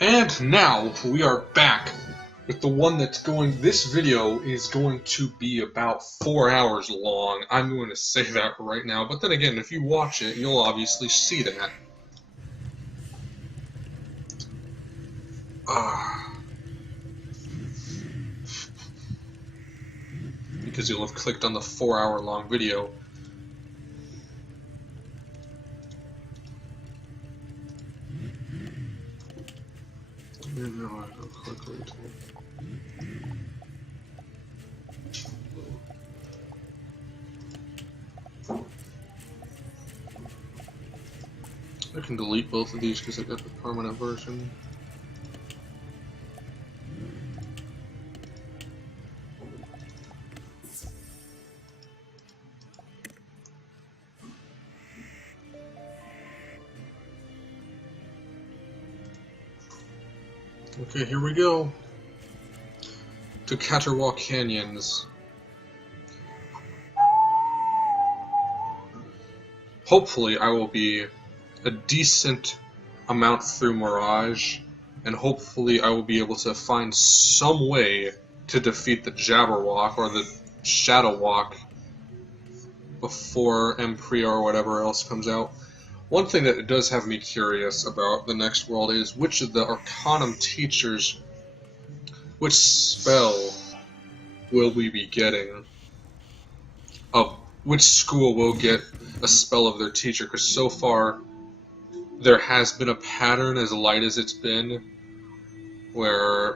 And now we are back with the one that's going. This video is going to be about 4 hours long. I'm going to say that right now, but then again, if you watch it, you'll obviously see that. Because you'll have clicked on the 4-hour long video. I can delete both of these because I got the permanent version. Okay, here we go. To Caterwaul Canyons. Hopefully I will be a decent amount through Mirage, and hopefully I will be able to find some way to defeat the Jabberwock or the Shadowwalk before Empria or whatever else comes out. One thing that does have me curious about the next world is which of the Arcanum teachers, which spell will we be getting? Which school will get a spell of their teacher? Because so far, there has been a pattern, as light as it's been, where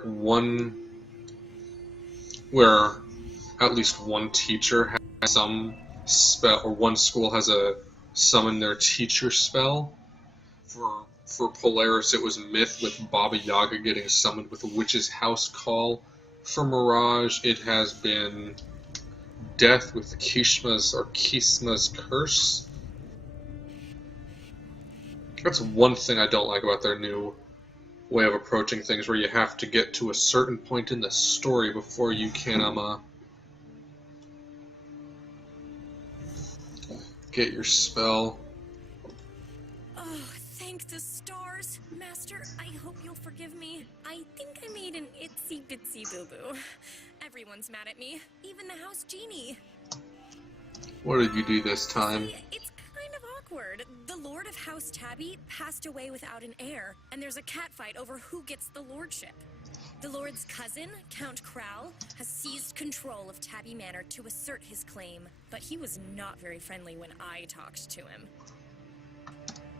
at least one teacher has some spell, or one school has a summon their teacher spell. For Polaris, it was Myth with Baba Yaga getting summoned with a Witch's House Call. For Mirage, it has been Death with Kisma's Curse. That's one thing I don't like about their new way of approaching things, where you have to get to a certain point in the story before you can get your spell. Oh, thank the stars. Master, I hope you'll forgive me. I think I made an itsy-bitsy boo-boo. Everyone's mad at me, even the house genie. What did you do this time? See, it's kind of awkward. The Lord of House Tabby passed away without an heir, and there's a catfight over who gets the lordship. The Lord's cousin, Count Crowl, has seized control of Tabby Manor to assert his claim, but he was not very friendly when I talked to him.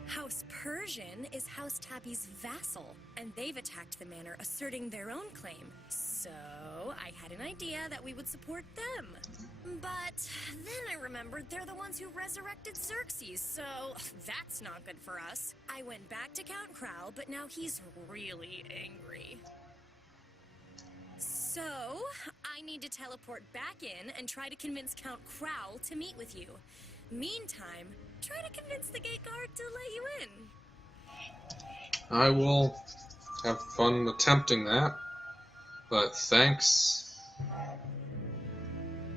House Persian is House Tabby's vassal, and they've attacked the manor, asserting their own claim. So, I had an idea that we would support them. But then I remembered they're the ones who resurrected Xerxes, so that's not good for us. I went back to Count Crowl, but now he's really angry. So, I need to teleport back in and try to convince Count Crowl to meet with you. Meantime, try to convince the gate guard to let you in. I will have fun attempting that, but thanks.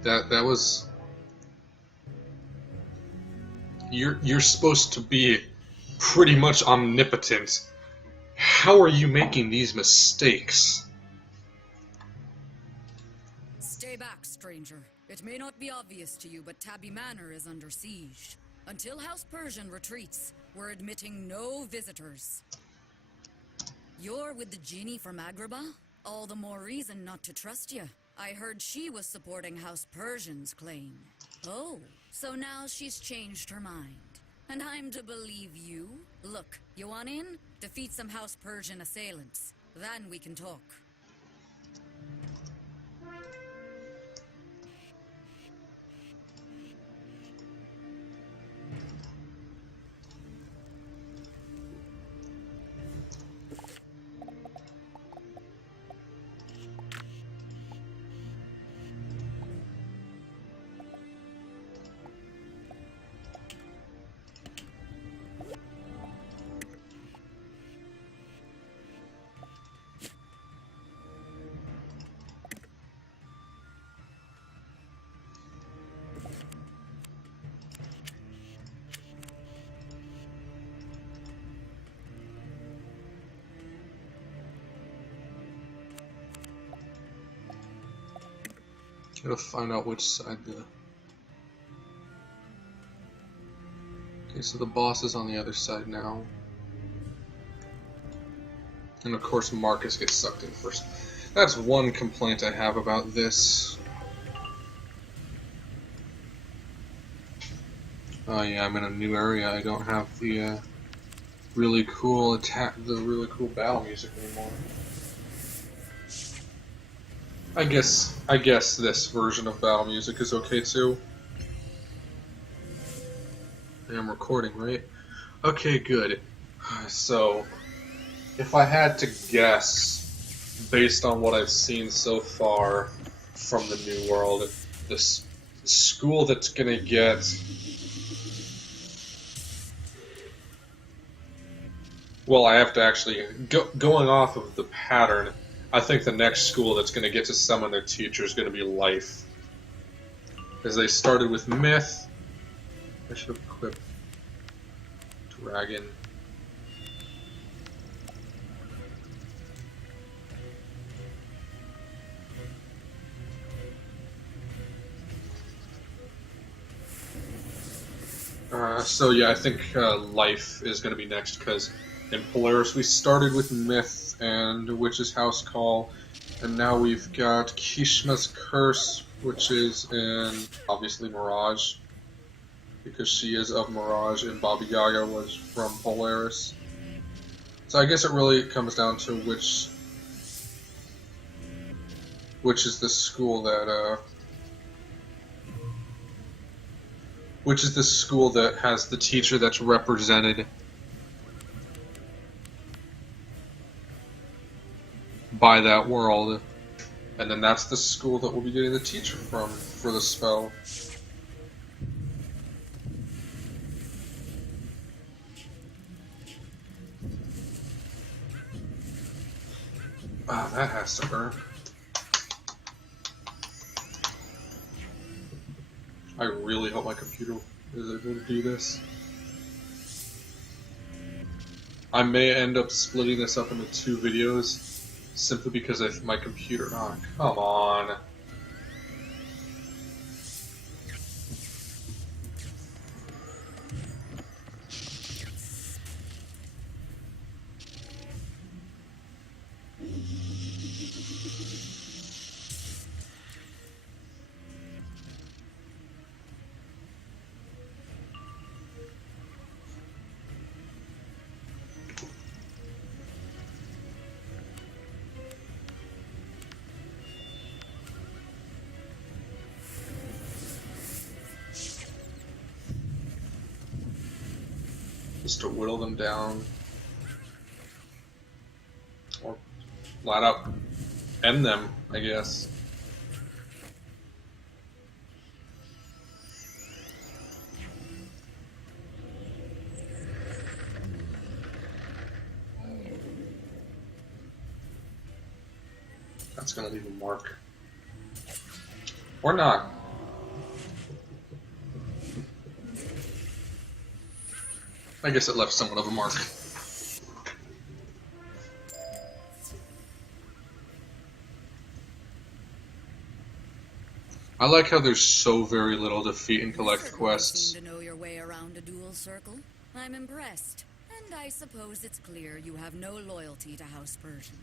That was... You're supposed to be pretty much omnipotent. How are you making these mistakes? Stay back, stranger. It may not be obvious to you, but Tabby Manor is under siege. Until House Persian retreats, we're admitting no visitors. You're with the genie from Agrabah? All the more reason not to trust you. I heard she was supporting House Persian's claim. Oh, so now she's changed her mind. And I'm to believe you? Look, you want in? Defeat some House Persian assailants. Then we can talk. Gotta find out which side the... Okay, so the boss is on the other side now. And of course Marcus gets sucked in first. That's one complaint I have about this. Oh yeah, I'm in a new area. I don't have the really cool battle music anymore. I guess this version of battle music is okay too. I'm recording, right? Okay, good. So, if I had to guess, based on what I've seen so far from the New World, this school that's gonna get... Well, I have to actually... Going off of the pattern, I think the next school that's gonna get to summon their teacher is gonna be Life. Because they started with Myth. I should have equipped Dragon. So yeah, I think Life is going to be next, because in Polaris we started with Myth and Witch's House Call, and now we've got Kishma's Curse, which is in, obviously, Mirage, because she is of Mirage, and Baba Yaga was from Polaris. So I guess it really comes down to which is the school that which is the school that has the teacher that's represented by that world. And then that's the school that we'll be getting the teacher from for the spell. Ah, that has to hurt. I really hope my computer is able to do this. I may end up splitting this up into 2 videos, simply because my computer... Oh, come on. Just to whittle them down. Or flat out end them, I guess. That's gonna leave a mark. Or not. I guess it left somewhat of a mark. I like how there's so very little defeat and collect quests. You seem to know your way around a dual circle. I'm impressed. And I suppose it's clear you have no loyalty to House Persian.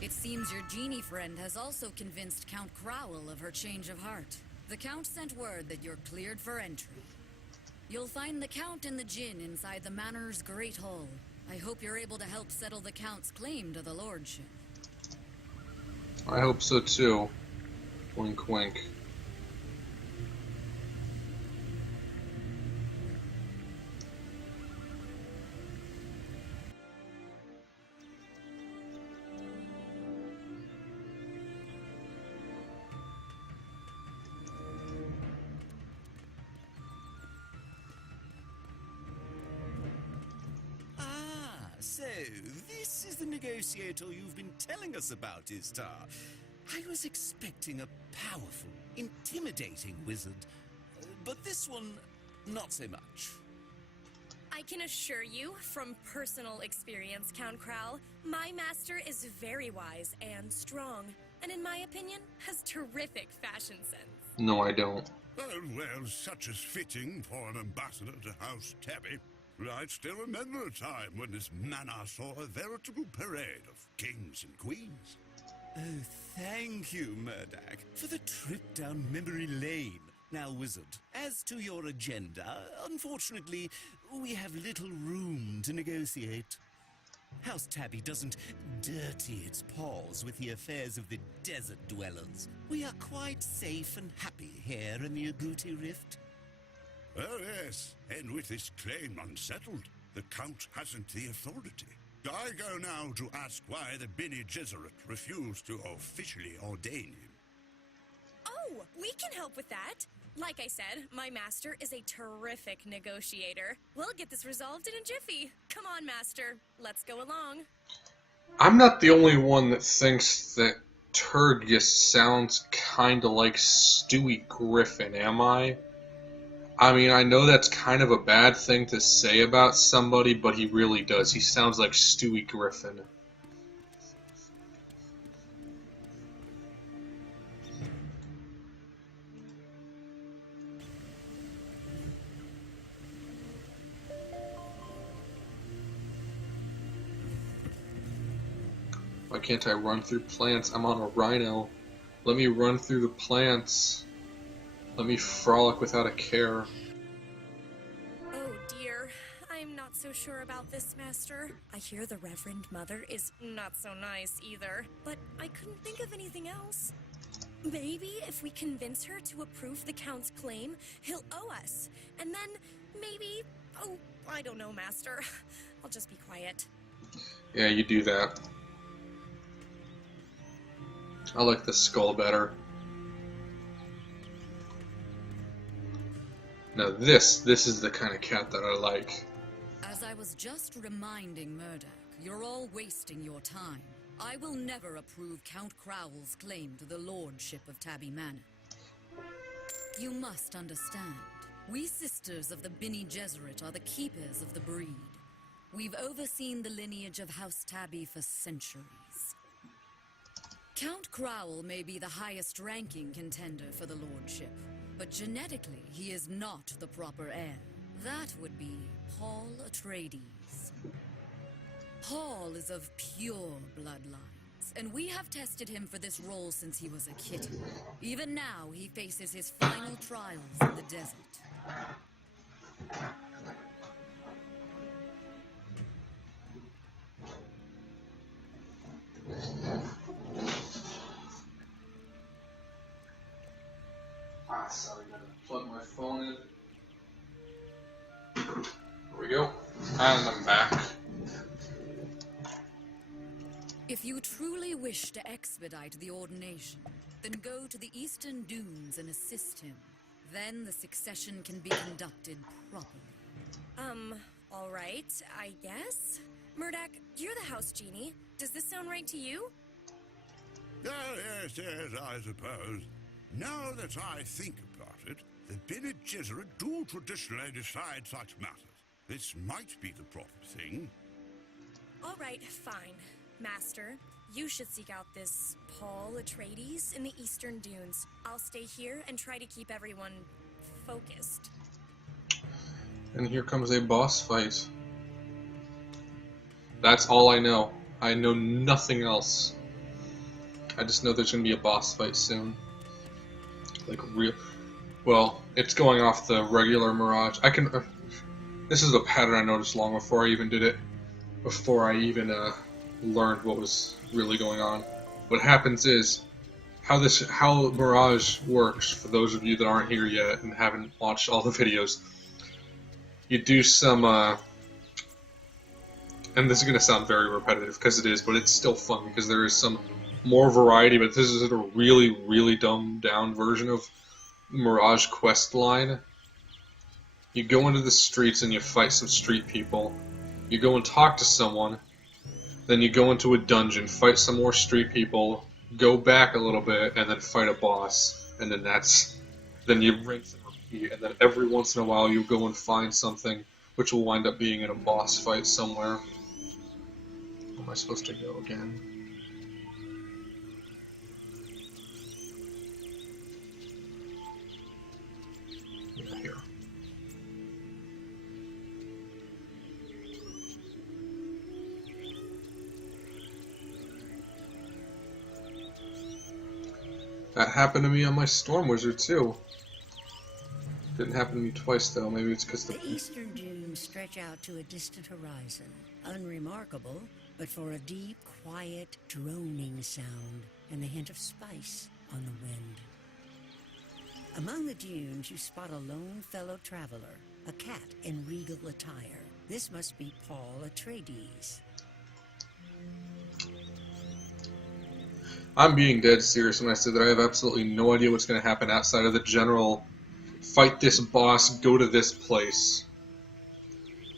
It seems your genie friend has also convinced Count Crowell of her change of heart. The Count sent word that you're cleared for entry. You'll find the Count and the Djinn inside the Manor's Great Hall. I hope you're able to help settle the Count's claim to the Lordship. I hope so too. Wink wink. So, this is the negotiator you've been telling us about, Istar. I was expecting a powerful, intimidating wizard, but this one, not so much. I can assure you, from personal experience, Count Crowl, my master is very wise and strong, and in my opinion, has terrific fashion sense. No, I don't. Oh, well, such is fitting for an ambassador to House Tabby. I still remember a time when this manor saw a veritable parade of kings and queens. Oh, thank you, Murdoch, for the trip down memory lane. Now, Wizard, as to your agenda, unfortunately, we have little room to negotiate. House Tabby doesn't dirty its paws with the affairs of the desert dwellers. We are quite safe and happy here in the Agouti Rift. Oh, yes, and with this claim unsettled, the Count hasn't the authority. I go now to ask why the Bene Gesserit refused to officially ordain him. Oh, we can help with that. Like I said, my master is a terrific negotiator. We'll get this resolved in a jiffy. Come on, master. Let's go along. I'm not the only one that thinks that Turgus sounds kinda like Stewie Griffin, am I? I mean, I know that's kind of a bad thing to say about somebody, but he really does. He sounds like Stewie Griffin. Why can't I run through plants? I'm on a rhino. Let me run through the plants. Let me frolic without a care. Oh dear, I'm not so sure about this, master. I hear the Reverend Mother is not so nice either, but I couldn't think of anything else. Maybe if we convince her to approve the Count's claim, he'll owe us. And then maybe... Oh, I don't know, master. I'll just be quiet. Yeah, you do that. I like the skull better. Now this is the kind of cat that I like. As I was just reminding Murdoch, you're all wasting your time. I will never approve Count Crowell's claim to the lordship of Tabby Manor. You must understand, we sisters of the Bene Gesserit are the keepers of the breed. We've overseen the lineage of House Tabby for centuries. Count Crowell may be the highest-ranking contender for the lordship, but genetically he is not the proper heir. That would be Paul Atreides. Paul is of pure bloodlines, and we have tested him for this role since he was a kitten. Even now, he faces his final trials in the desert. Sorry, gotta plug my phone in. There we go. And I'm back. If you truly wish to expedite the ordination, then go to the Eastern Dunes and assist him. Then the succession can be conducted properly. All right, I guess. Murdoch, you're the house genie. Does this sound right to you? Oh, yes, I suppose. Now that I think about it, the Bene Gesserit do traditionally decide such matters. This might be the proper thing. All right, fine. Master, you should seek out this Paul Atreides in the Eastern Dunes. I'll stay here and try to keep everyone focused. And here comes a boss fight. That's all I know. I know nothing else. I just know there's gonna be a boss fight soon. Like real. Well, it's going off the regular Mirage. I can. This is a pattern I noticed long before I even did it. Before I even learned what was really going on. What happens is how Mirage works. For those of you that aren't here yet and haven't watched all the videos, you do some. And this is gonna sound very repetitive because it is, but it's still fun because there is some more variety. But this is a really, really dumbed down version of Mirage quest line. You go into the streets and you fight some street people. You go and talk to someone. Then you go into a dungeon, fight some more street people, go back a little bit, and then fight a boss. And then then you rinse and repeat. And then every once in a while you go and find something which will wind up being in a boss fight somewhere. Where am I supposed to go again? Yeah, here. That happened to me on my Storm Wizard too. Didn't happen to me twice though. Maybe it's because The eastern dunes stretch out to a distant horizon. Unremarkable, but for a deep, quiet, droning sound and the hint of spice on the wind. Among the dunes, you spot a lone fellow traveler, a cat in regal attire. This must be Paul Atreides. I'm being dead serious when I say that I have absolutely no idea what's going to happen outside of the general fight this boss, go to this place.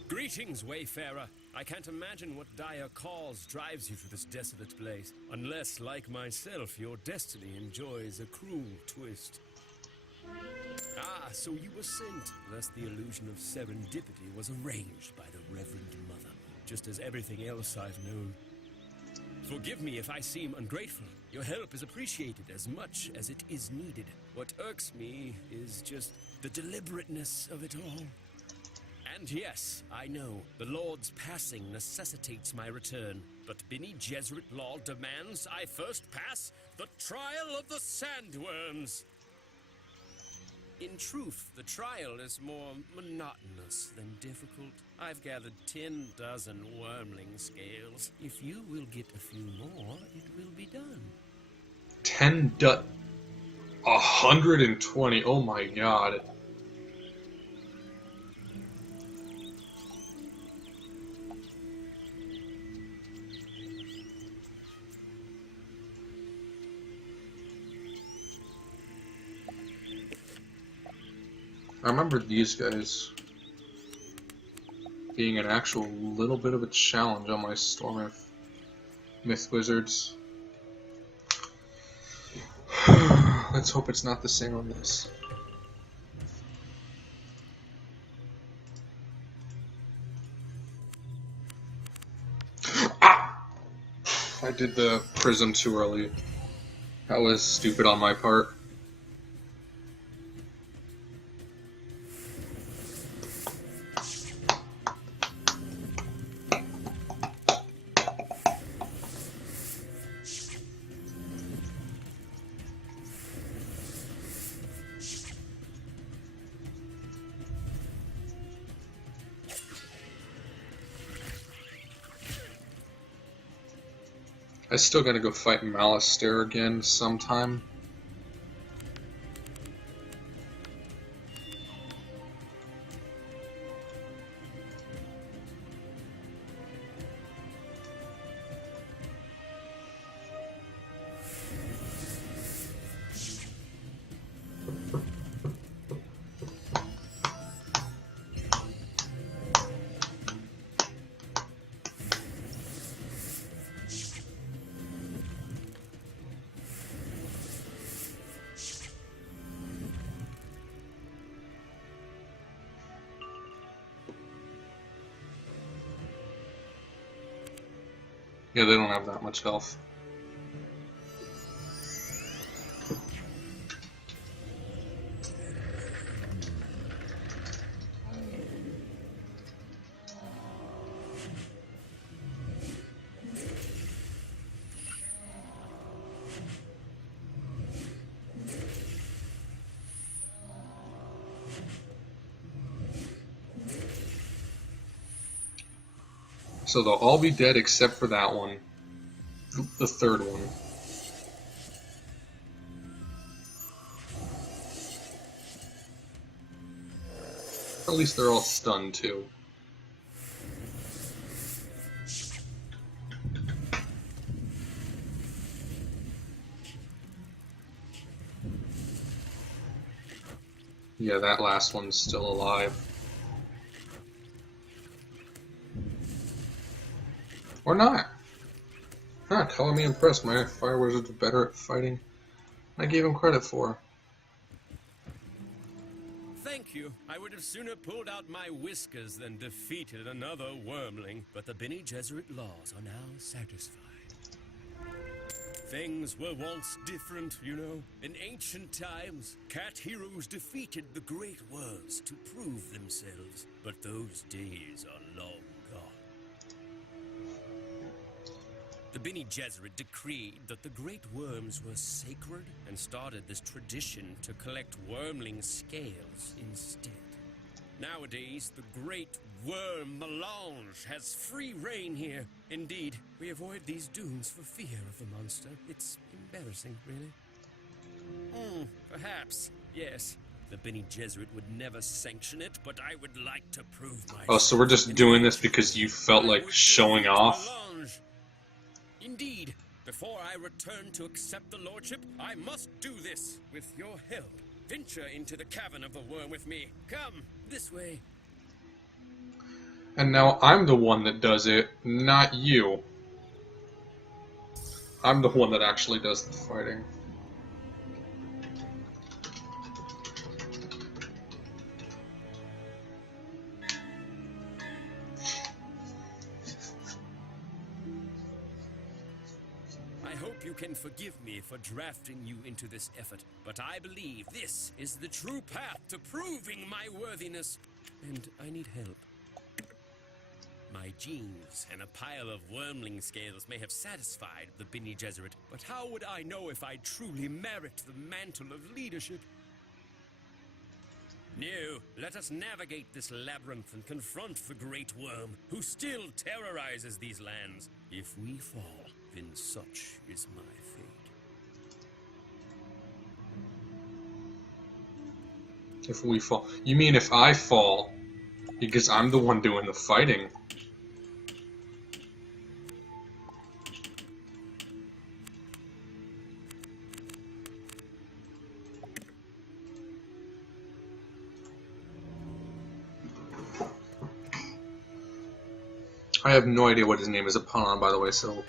Greetings, Wayfarer. I can't imagine what dire cause drives you to this desolate place, unless, like myself, your destiny enjoys a cruel twist. Ah, so you were sent, lest the illusion of serendipity was arranged by the Reverend Mother, just as everything else I've known. Forgive me if I seem ungrateful. Your help is appreciated as much as it is needed. What irks me is just the deliberateness of it all. And yes, I know, the Lord's passing necessitates my return, but Bene Gesserit law demands I first pass the trial of the sandworms. In truth, the trial is more monotonous than difficult. I've gathered 10 dozen wormling scales. If you will get a few more, it will be done. 120. Oh my god. I remember these guys being an actual little bit of a challenge on my Storm of Myth Wizards. Let's hope it's not the same on this. Ah! I did the prism too early. That was stupid on my part. I still gotta go fight Malistaire again sometime. Yeah, they don't have that much health. So they'll all be dead except for that one. The third one. At least they're all stunned too. Yeah, that last one's still alive. Or not. Huh, color me impressed. My fire wizards are better at fighting than I gave him credit for. Thank you. I would have sooner pulled out my whiskers than defeated another wormling, but the Bene Gesserit laws are now satisfied. Things were once different, you know. In ancient times, cat heroes defeated the great worms to prove themselves, but those days are long gone. The Bene Gesserit decreed that the great worms were sacred and started this tradition to collect wormling scales instead. Nowadays, the great worm melange has free reign here. Indeed, we avoid these dunes for fear of the monster. It's embarrassing, really. Perhaps, yes. The Bene Gesserit would never sanction it, but I would like to prove myself. Oh, so we're just doing this because you felt like showing off? Melange. Indeed, before I return to accept the lordship, I must do this with your help. Venture into the cavern of the worm with me. Come, this way. And now I'm the one that does it, not you. I'm the one that actually does the fighting. I hope you can forgive me for drafting you into this effort, but I believe this is the true path to proving my worthiness, and I need help. My genes and a pile of wormling scales may have satisfied the Bene Gesserit, but how would I know if I truly merit the mantle of leadership? No, let us navigate this labyrinth and confront the great worm, who still terrorizes these lands. If we fall, then such is my fate. If we fall. You mean if I fall, because I'm the one doing the fighting. I have no idea what his name is upon, by the way, so...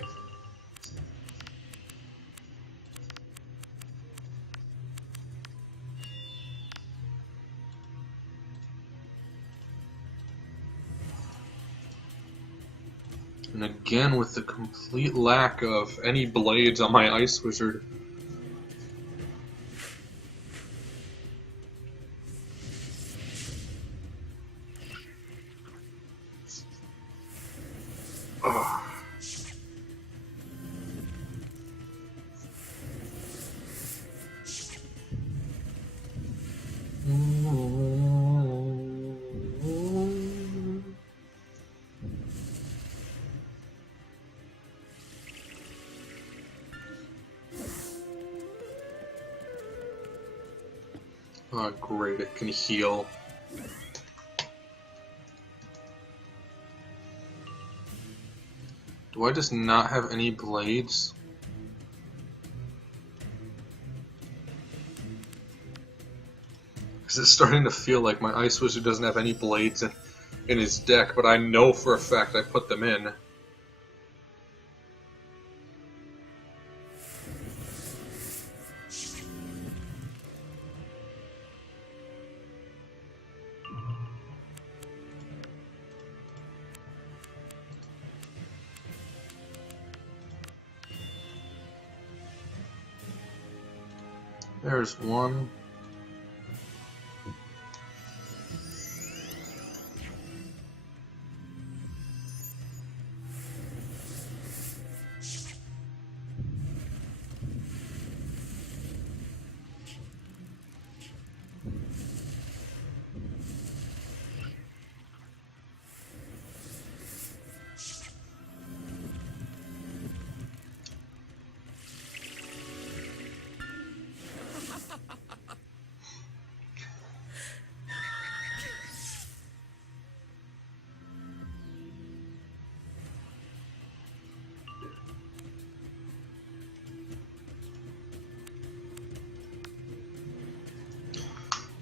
And again, with the complete lack of any blades on my Ice Wizard. Ugh. Oh, great, it can heal. Do I just not have any blades? Because it's starting to feel like my Ice Wizard doesn't have any blades in his deck, but I know for a fact I put them in. There's one.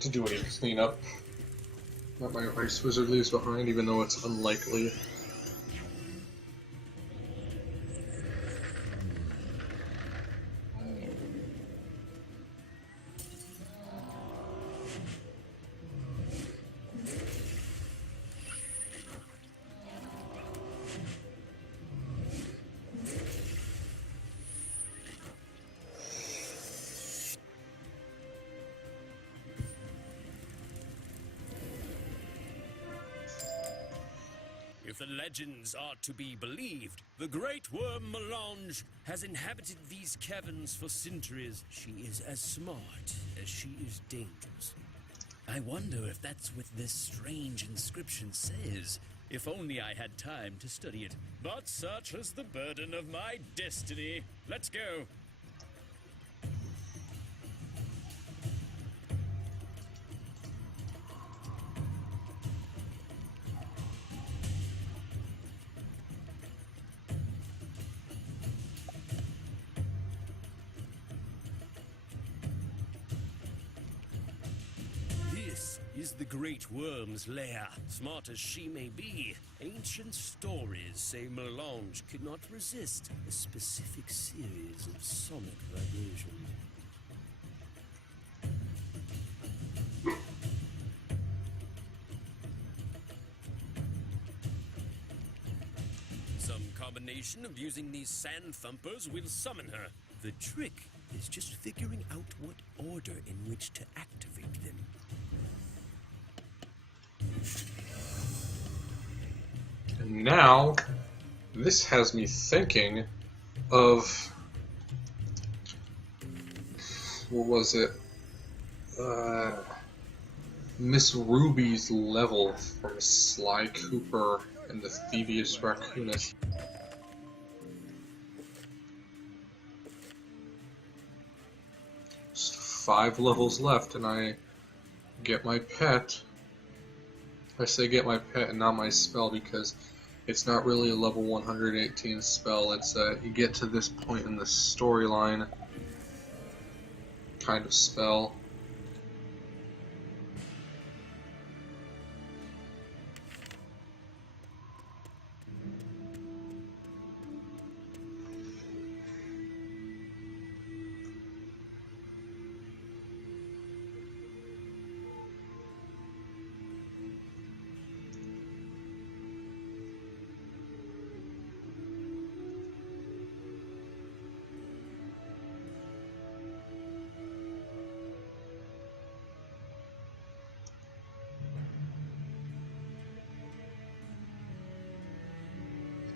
To do any cleanup that my Ice Wizard leaves behind, even though it's unlikely. If the legends are to be believed, the great worm Mirage has inhabited these caverns for centuries. She is as smart as she is dangerous. I wonder if that's what this strange inscription says. If only I had time to study it. But such is the burden of my destiny. Let's go. This is the great worm's lair. Smart as she may be, ancient stories say Mirage could not resist a specific series of sonic vibrations. Some combination of using these sand thumpers will summon her. The trick is just figuring out what order in which to activate them. And now, this has me thinking of, what was it? Miss Ruby's level from Sly Cooper and the Thievius Raccoonist. Just 5 levels left and I get my pet. I say get my pet and not my spell because it's not really a level 118 spell. It's you get to this point in the storyline kind of spell.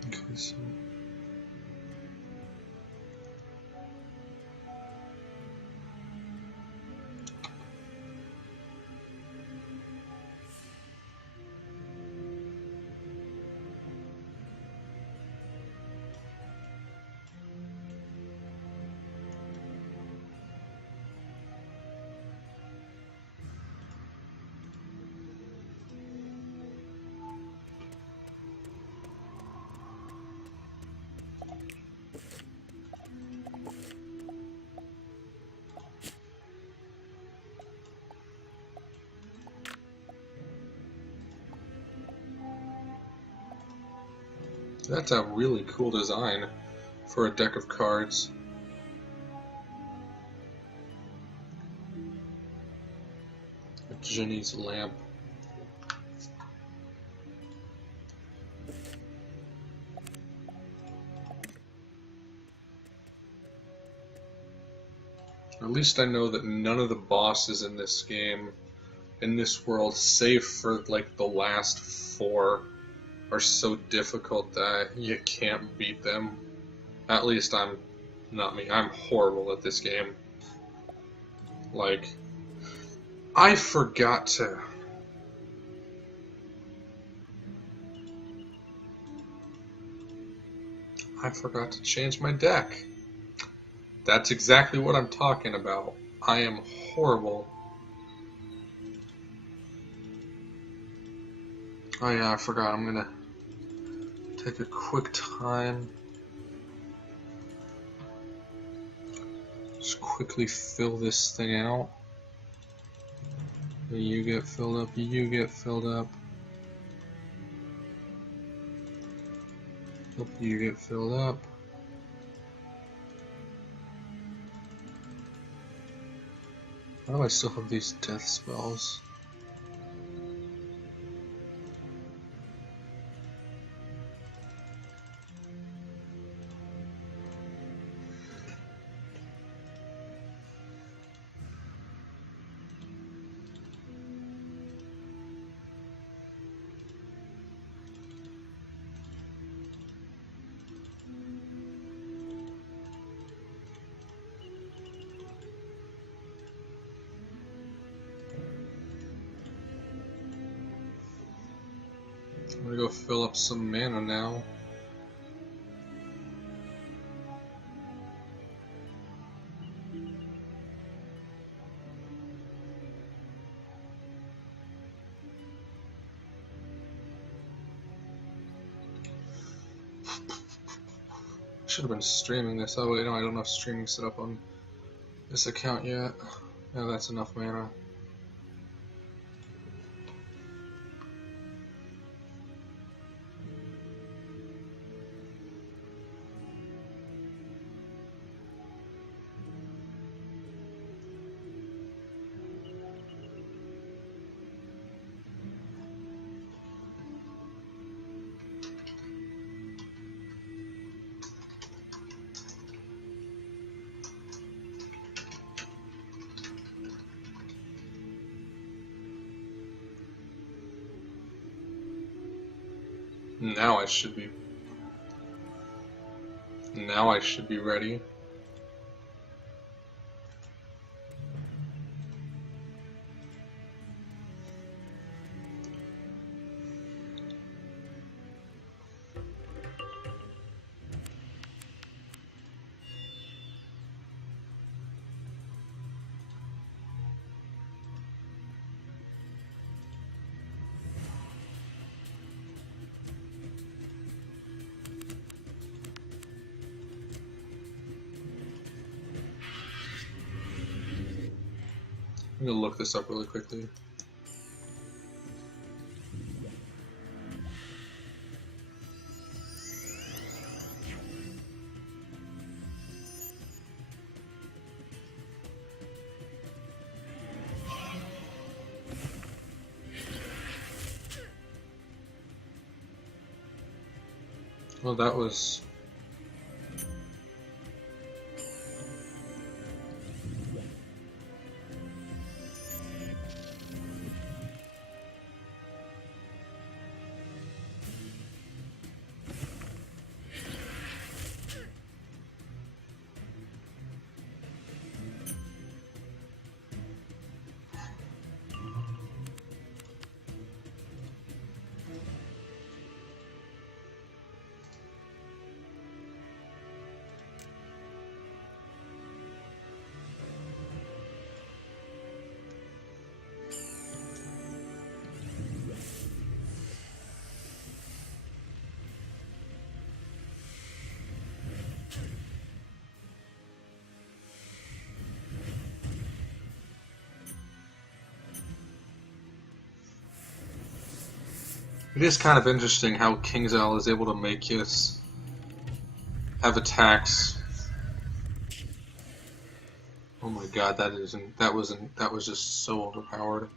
Okay, so that's a really cool design for a deck of cards. Jenny's lamp. At least I know that none of the bosses in this game, in this world, save for like the last 4, are so difficult that you can't beat them. At least I'm not me. I'm horrible at this game. Like, I forgot to change my deck. That's exactly what I'm talking about. I am horrible. Oh yeah, I forgot. I'm gonna take a quick time. Just quickly fill this thing out. You get filled up, you get filled up. You get filled up. Why do I still have these death spells? I'm gonna go fill up some mana now. Should have been streaming this. Oh wait, no, I don't have streaming set up on this account yet. Yeah, that's enough mana. Now I should be ready. I'm gonna look this up really quickly. Well, that was... It is kind of interesting how kingsisle is able to make us have attacks. Oh my god, that was just so overpowered.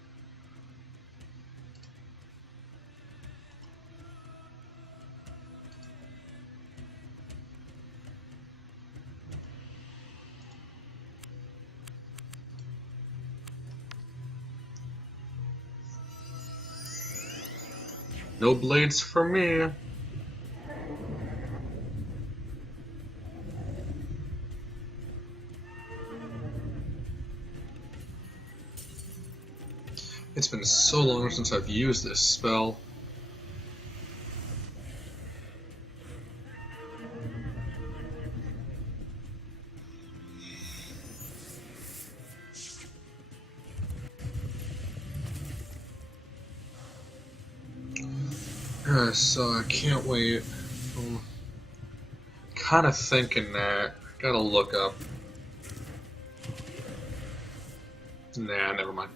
No blades for me. It's been so long since I've used this spell. So I can't wait. I'm kind of thinking that. Gotta look up. Nah, never mind.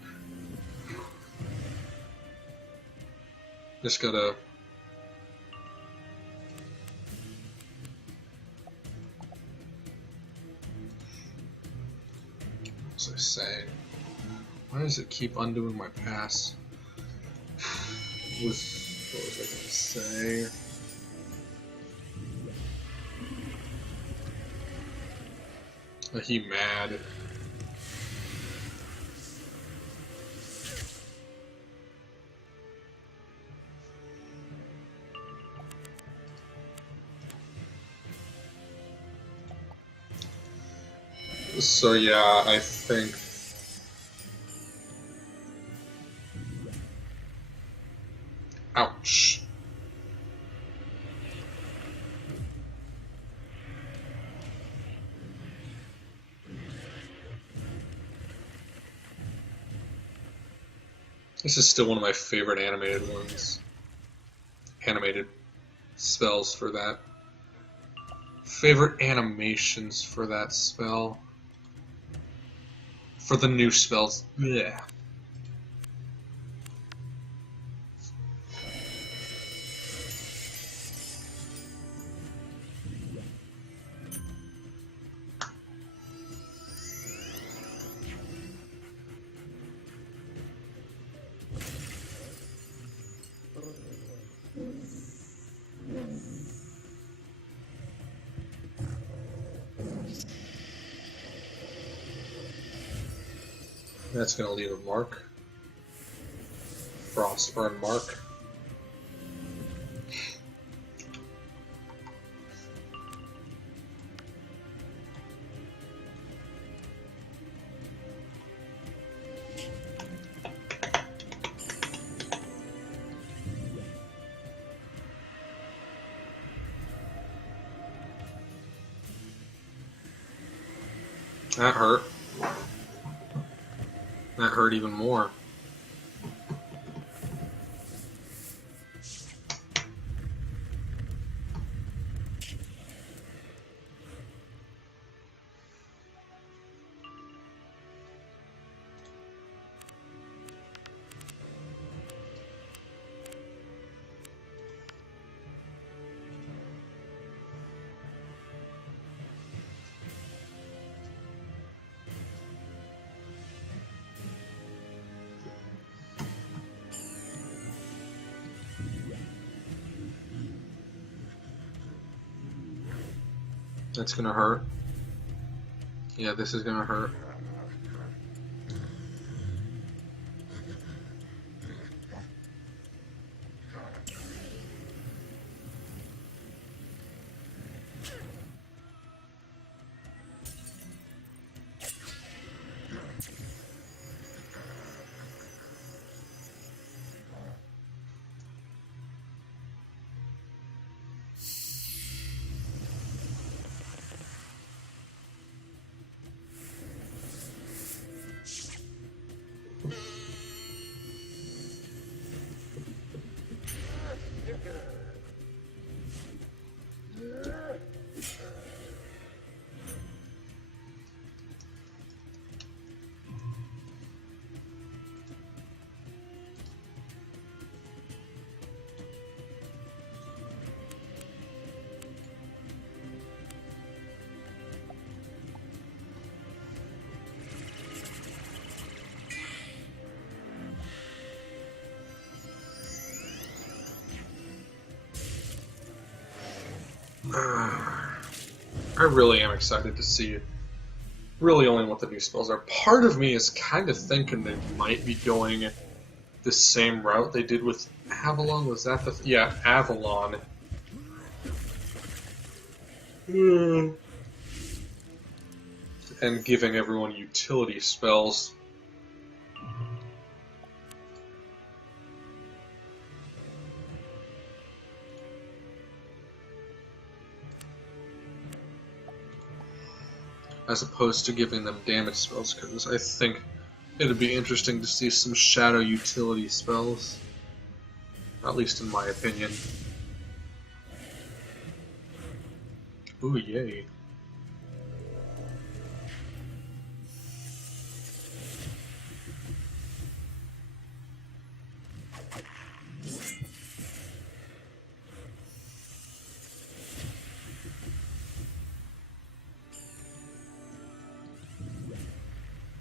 Just gotta... What was I saying? Why does it keep undoing my pass? What was I gonna say? Are he mad? So yeah, I think ouch. This is still one of my favorite animated ones. Animated spells for that. Favorite animations for that spell. For the new spells. Yeah. That's going to leave a mark. Frostburn mark. That hurt. That hurt even more. That's gonna hurt. Yeah, this is gonna hurt. I really am excited to see really only what the new spells are. Part of me is kind of thinking they might be going the same route they did with Avalon. Was that the... yeah, Avalon. And giving everyone utility spells. As opposed to giving them damage spells, because I think it'd be interesting to see some shadow utility spells. At least in my opinion. Ooh, yay.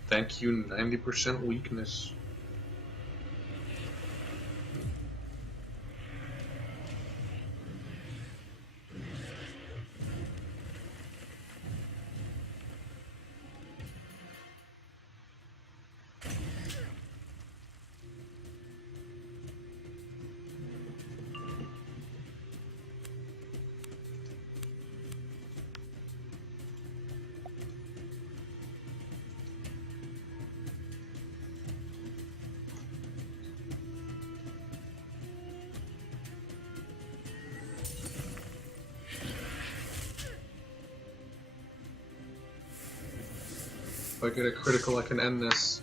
Thank you, 90% weakness. If I get a critical, I can end this.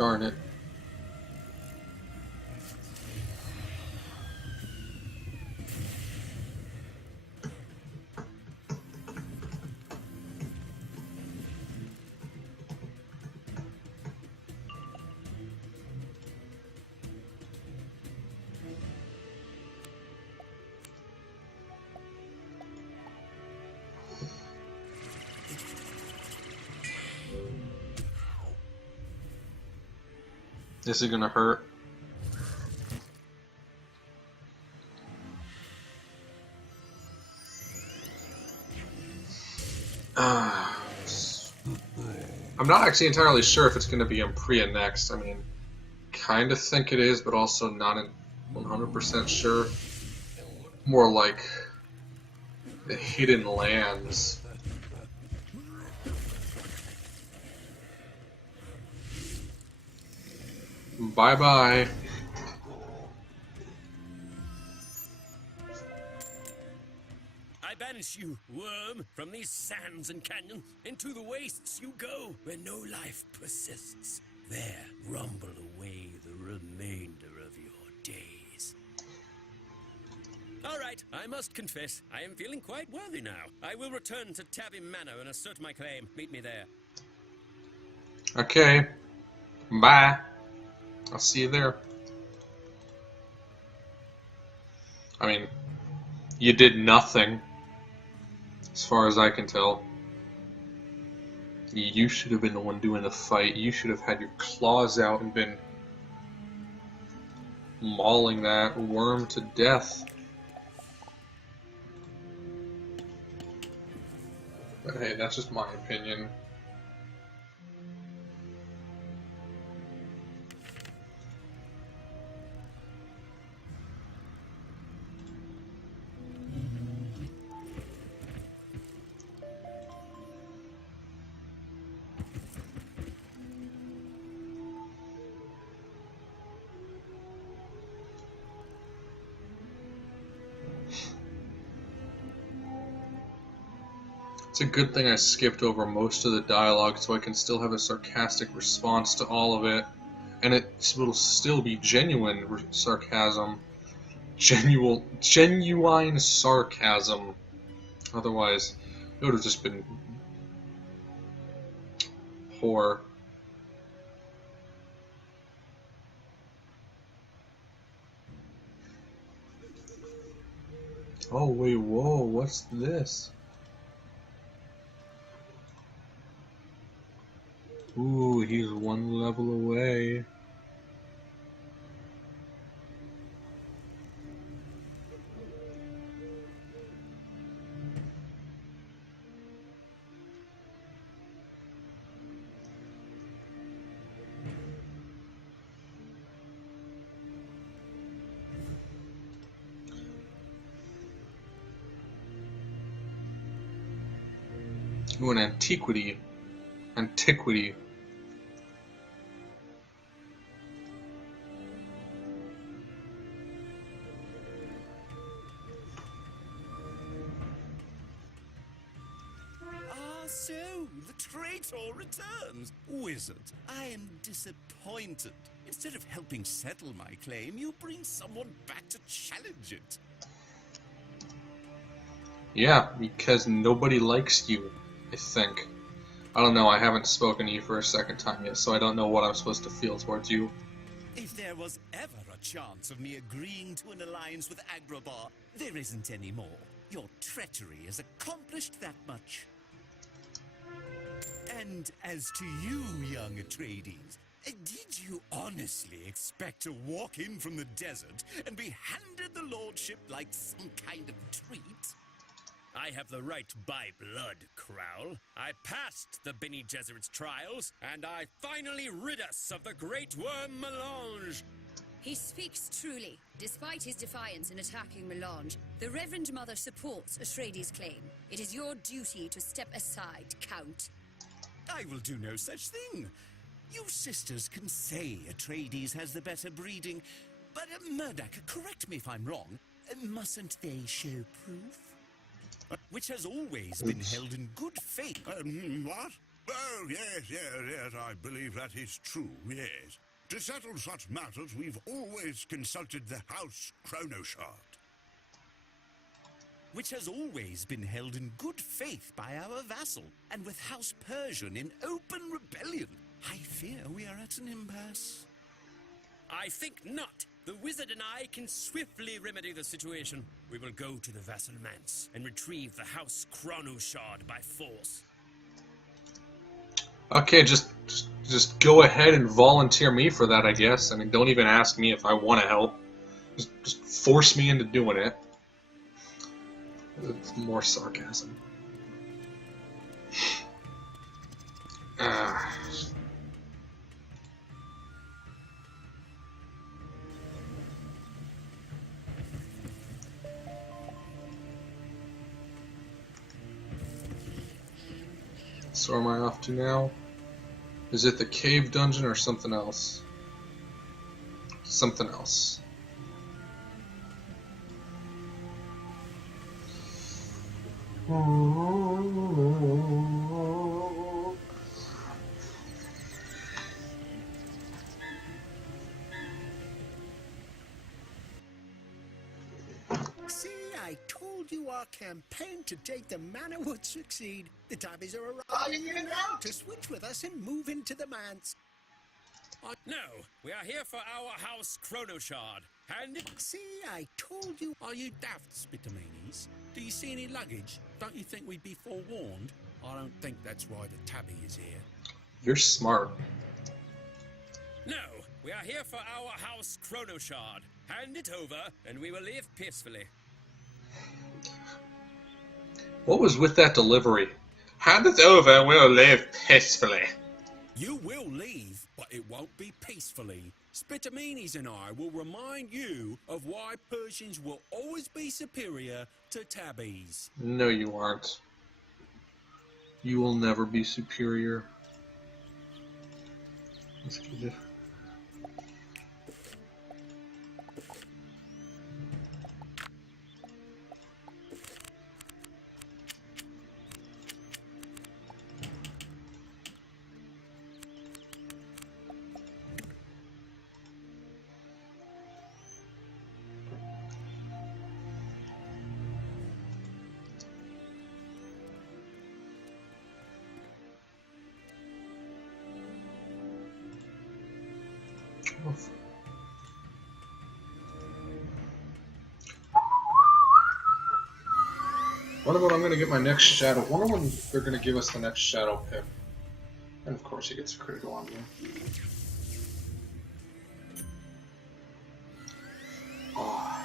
Darn it. This is gonna hurt. I'm not actually entirely sure if it's gonna be Umbria next. I mean, kind of think it is, but also not 100% sure. More like the Hidden Lands. Bye-bye. I banish you, worm, from these sands and canyons. Into the wastes you go, where no life persists. There rumble away the remainder of your days. All right, I must confess, I am feeling quite worthy now. I will return to Tabby Manor and assert my claim. Meet me there. Okay. Bye. I'll see you there. I mean, you did nothing, as far as I can tell. You should have been the one doing the fight. You should have had your claws out and been mauling that worm to death. But hey, that's just my opinion. It's a good thing I skipped over most of the dialogue so I can still have a sarcastic response to all of it. And it will still be genuine sarcasm. Genuine sarcasm. Otherwise, it would have just been poor. Oh wait, whoa, what's this? Ooh, he's one level away. Ooh, an antiquity. Antiquity. So, the traitor returns. Wizard, I am disappointed. Instead of helping settle my claim, you bring someone back to challenge it. Yeah, because nobody likes you, I think. I don't know, I haven't spoken to you for a second time yet, so I don't know what I'm supposed to feel towards you. If there was ever a chance of me agreeing to an alliance with Agrabah, there isn't any more. Your treachery has accomplished that much. And as to you, young Atreides, did you honestly expect to walk in from the desert and be handed the lordship like some kind of treat? I have the right by blood, Crowl. I passed the Bene Gesserit's trials, and I finally rid us of the great worm Melange. He speaks truly. Despite his defiance in attacking Melange, the Reverend Mother supports Atreides' claim. It is your duty to step aside, Count. I will do no such thing. You sisters can say Atreides has the better breeding, but Murdoch, correct me if I'm wrong, mustn't they show proof? Which has always been held in good faith. What? Oh, yes, I believe that is true, yes. To settle such matters, we've always consulted the House Chronoshard. Which has always been held in good faith by our vassal, and with House Persian in open rebellion. I fear we are at an impasse. I think not. The wizard and I can swiftly remedy the situation. We will go to the vassal manse and retrieve the House Chronoshard by force. Okay, just go ahead and volunteer me for that, I guess. I mean, don't even ask me if I want to help. Just force me into doing it. It's more sarcasm. So where am I off to now? Is it the cave dungeon or something else? Something else. See, I told you our campaign to take the manor would succeed. The tabbies are arriving in now to switch with us and move into the manse. No, we are here for our House Chronoshard. And See, I told you. Are you daft, Spitamanes? Do you see any luggage? Don't you think we'd be forewarned? I don't think that's why the tabby is here. You're smart. no, we are here for our House Chronoshard. Hand it over, and we will live peacefully. What was with that delivery? Hand it over and we'll live peacefully. You will leave, but it won't be peacefully. Spitamanes and I will remind you of why Persians will always be superior to tabbies. No, you aren't. You will never be superior. Let's get it. Wonder when I'm going to get my next shadow. Wonder when they're going to give us the next shadow pick. And of course he gets a critical on me. Oh.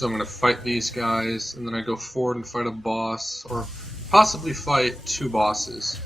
So I'm going to fight these guys, and then I go forward and fight a boss, or possibly fight two bosses.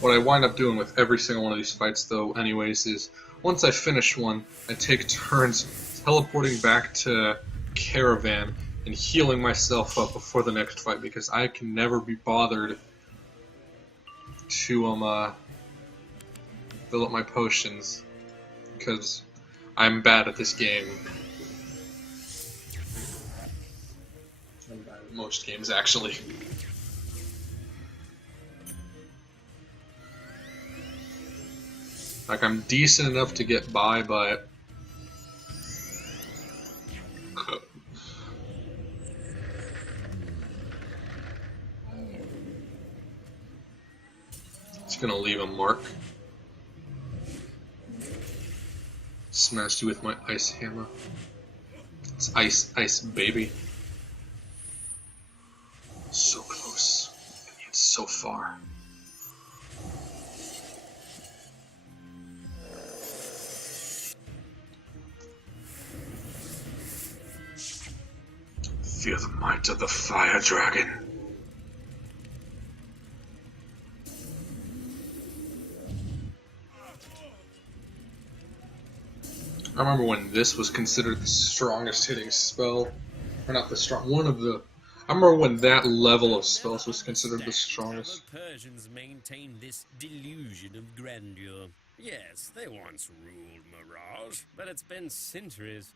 What I wind up doing with every single one of these fights, though, anyways, is once I finish one, I take turns teleporting back to caravan and healing myself up before the next fight because I can never be bothered to fill up my potions because I'm bad at this game. I'm bad at most games, actually. Like, I'm decent enough to get by, but it's gonna leave a mark. Smashed you with my ice hammer. It's ice, ice, baby. So close, and yet so far. Feel the might of the fire dragon. I remember when this was considered the strongest hitting spell. Or not the strong, one of the... I remember when that level of spells was considered the strongest. The Persians maintain this delusion of grandeur. Yes, they once ruled Mirage, but it's been centuries.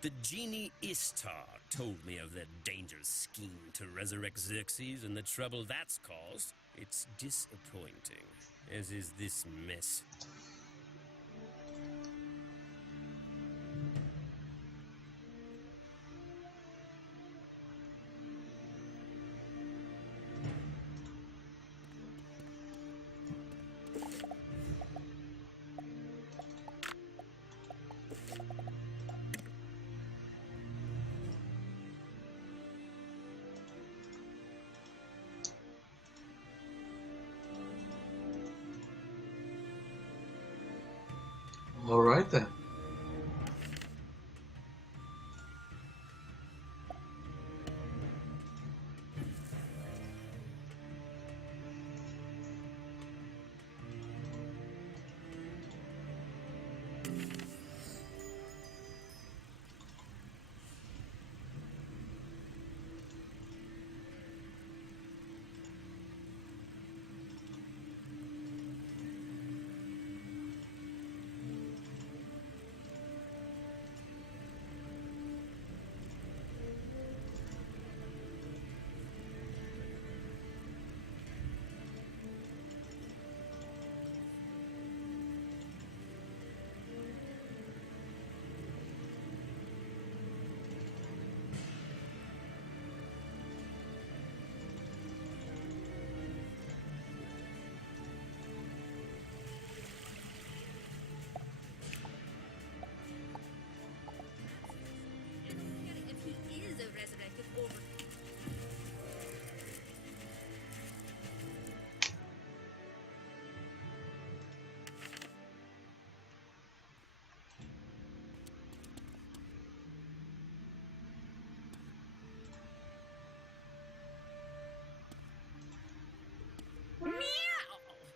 The genie Istar told me of their dangerous scheme to resurrect Xerxes and the trouble that's caused. It's disappointing, as is this mess. Alright then.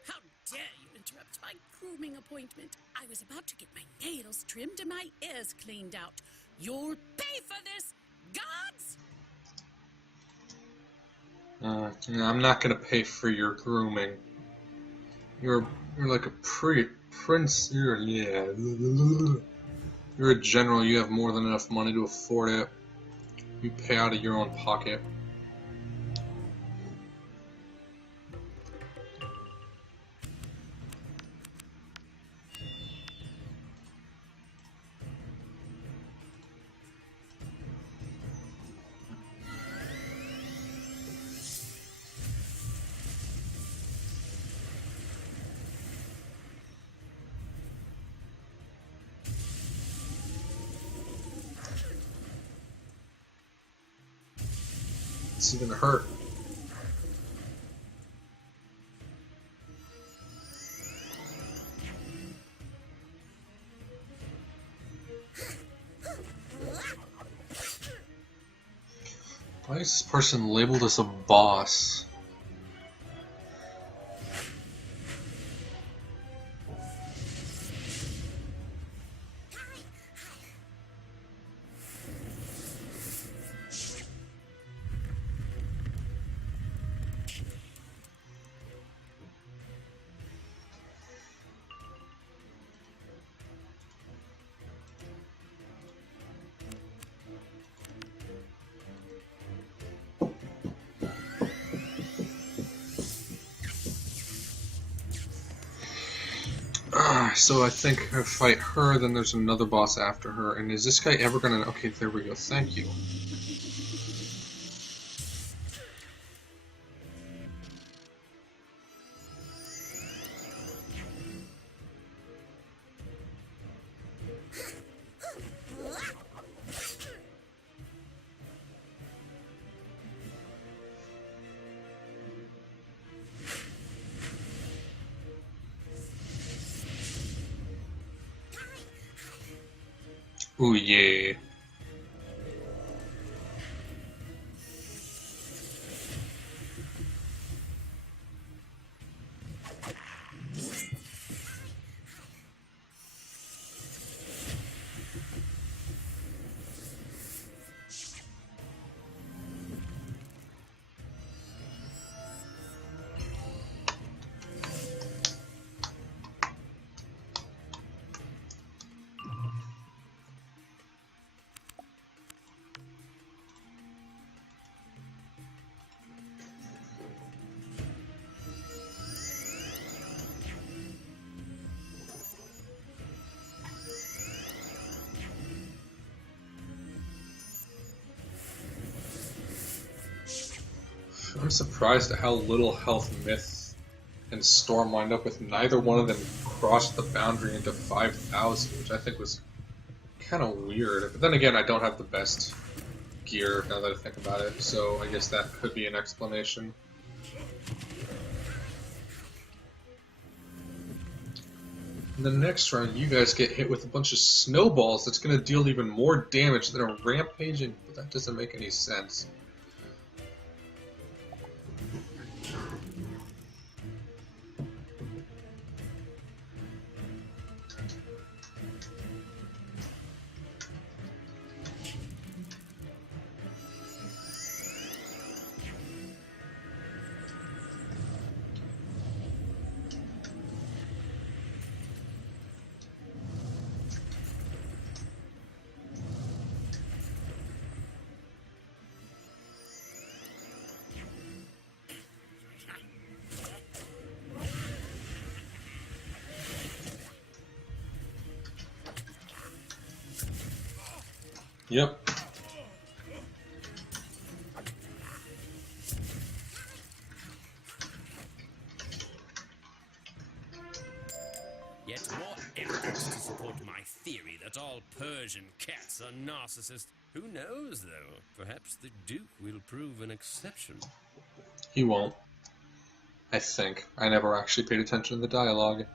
How dare you interrupt my grooming appointment? I was about to get my nails trimmed and my ears cleaned out. You'll pay for this, gods! I'm not gonna pay for your grooming. You're like a prince. You're a general. You have more than enough money to afford it. You pay out of your own pocket. It's gonna hurt. Why is this person labeled as a boss? So I think I fight her, then there's another boss after her, and is this guy ever gonna... Okay, there we go, thank you. Ooh, yeah. I'm surprised at how little health Myth and Storm wind up with. Neither one of them crossed the boundary into 5,000, which I think was kind of weird. But then again, I don't have the best gear now that I think about it, so I guess that could be an explanation. In the next round, you guys get hit with a bunch of snowballs that's going to deal even more damage than a rampaging, but that doesn't make any sense. Yep. Yet more evidence to support my theory that all Persian cats are narcissists. Who knows, though? Perhaps the Duke will prove an exception. He won't. I think. I never actually paid attention to the dialogue.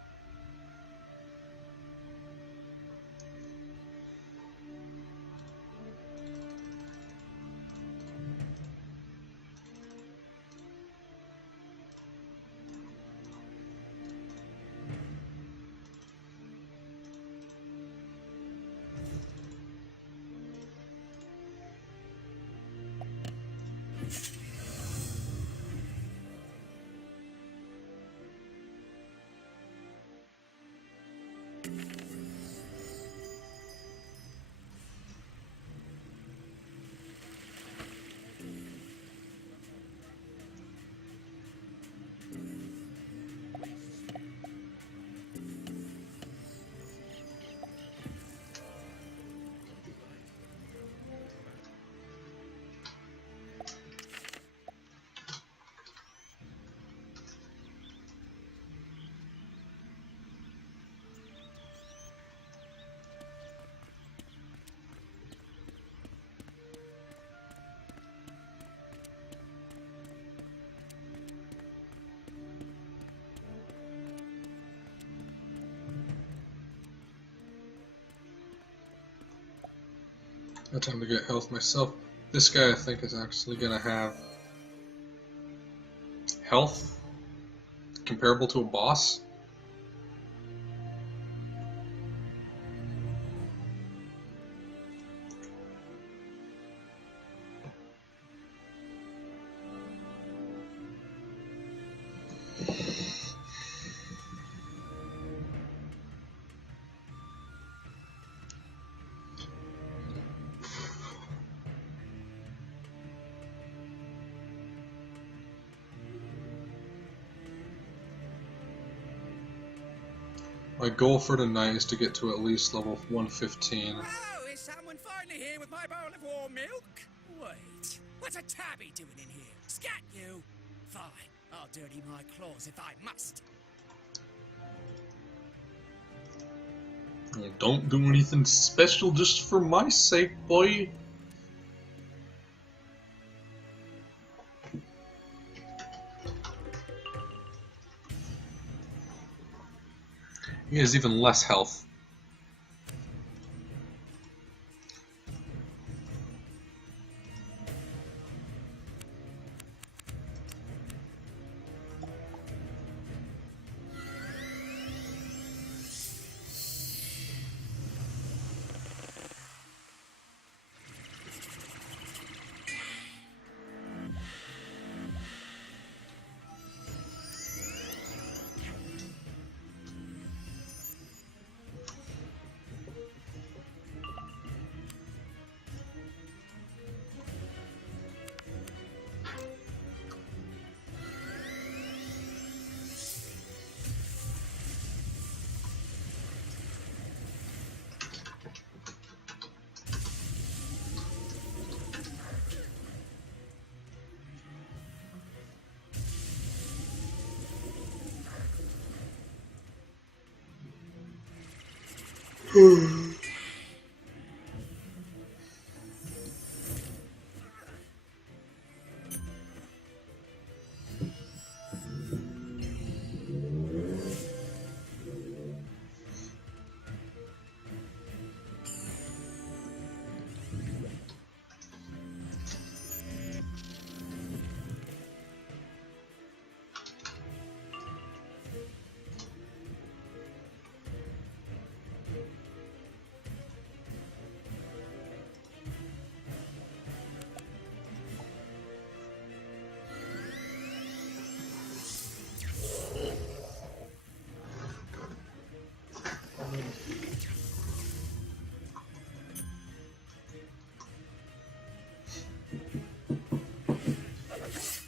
Got time to get health myself. This guy I think is actually gonna have health comparable to a boss. My goal for tonight is to get to at least level 115. Oh, is someone finally here with my bowl of warm milk? Wait, what's a tabby doing in here? Scat you! Fine, I'll dirty my claws if I must. Don't do anything special just for my sake, boy. He has even less health.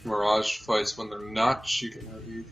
Mirage fights when they're not shooting at you.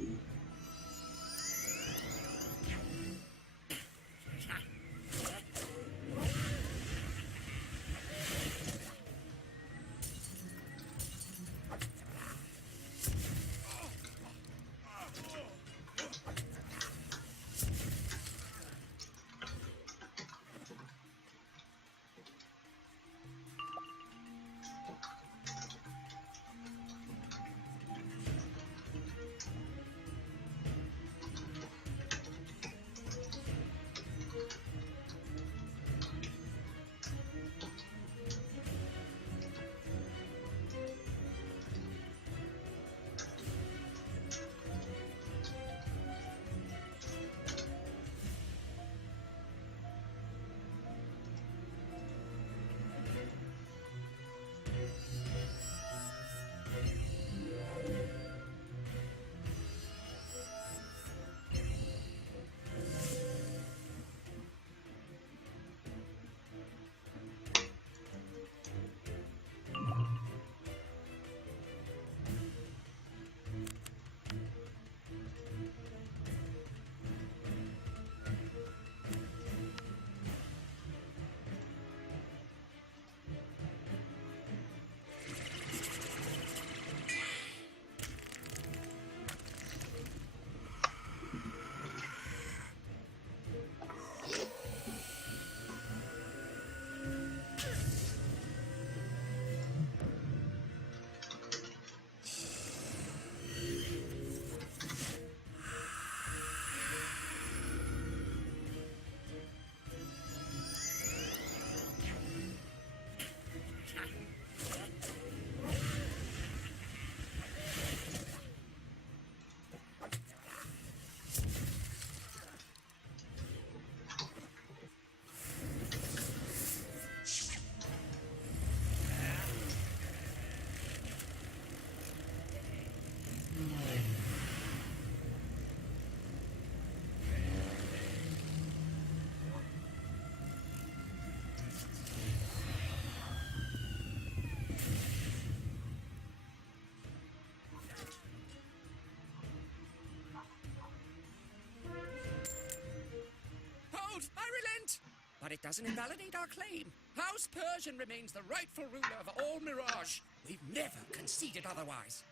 but it doesn't invalidate our claim. House Persian remains the rightful ruler of all Mirage. We've never conceded otherwise.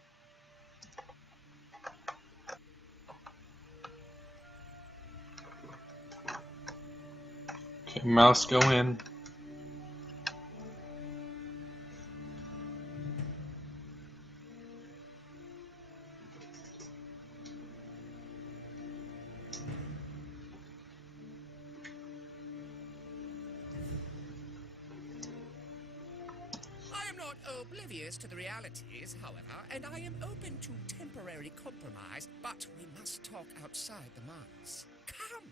Okay, mouse, go in. I am not oblivious to the realities, however, and I am open to temporary compromise, but we must talk outside the mines. Come!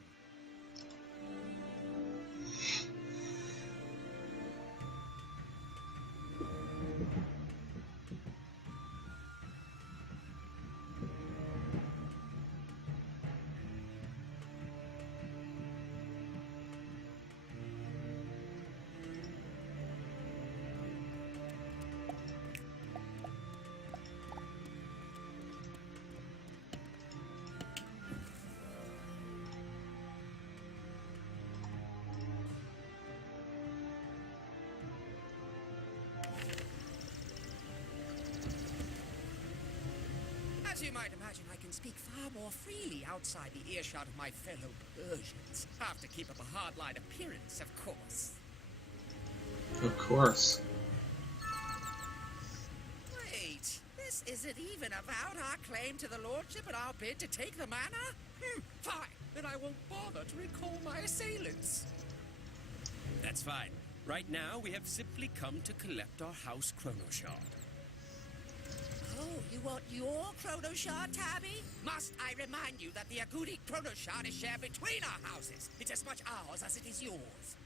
As you might imagine, I can speak far more freely outside the earshot of my fellow Persians. Have to keep up a hardline appearance, of course. Of course. Wait, this isn't even about our claim to the lordship and our bid to take the manor? Fine, then I won't bother to recall my assailants. That's fine. Right now, we have simply come to collect our house chrono shard. Oh, you want your chrono shard, Tabby? Must I remind you that the Agudi chrono shard is shared between our houses? It's as much ours as it is yours.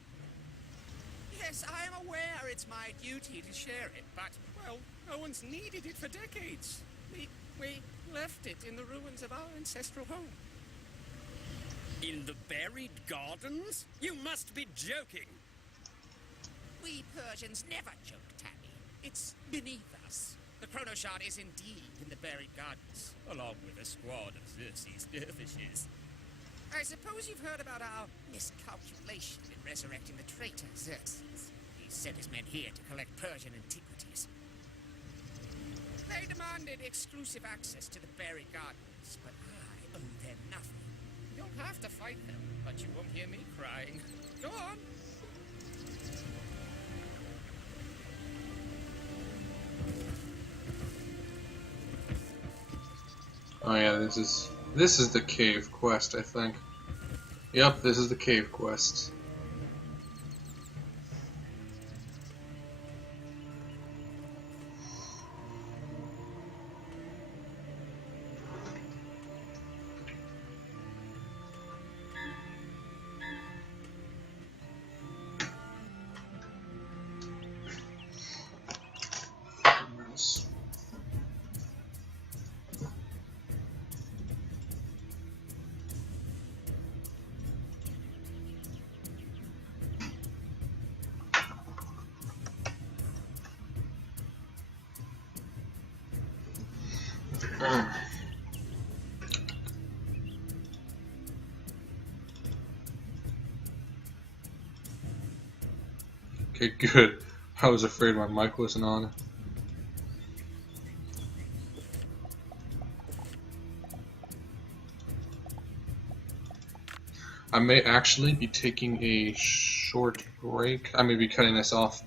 Yes, I am aware it's my duty to share it, but, well, no one's needed it for decades. We left it in the ruins of our ancestral home. In the buried gardens? You must be joking! We Persians never joke, Tabby. It's beneath us. The chrono shard is indeed in the buried gardens, along with a squad of Xerxes' dervishes. I suppose you've heard about our miscalculation in resurrecting the traitor Xerxes. He sent his men here to collect Persian antiquities. They demanded exclusive access to the buried gardens, but I owe them nothing. You'll have to fight them, but you won't hear me crying. Go on. Oh yeah, this is the cave quest, I think. Yep, this is the cave quest. Okay, good. I was afraid my mic wasn't on. I may actually be taking a short break. I may be cutting this off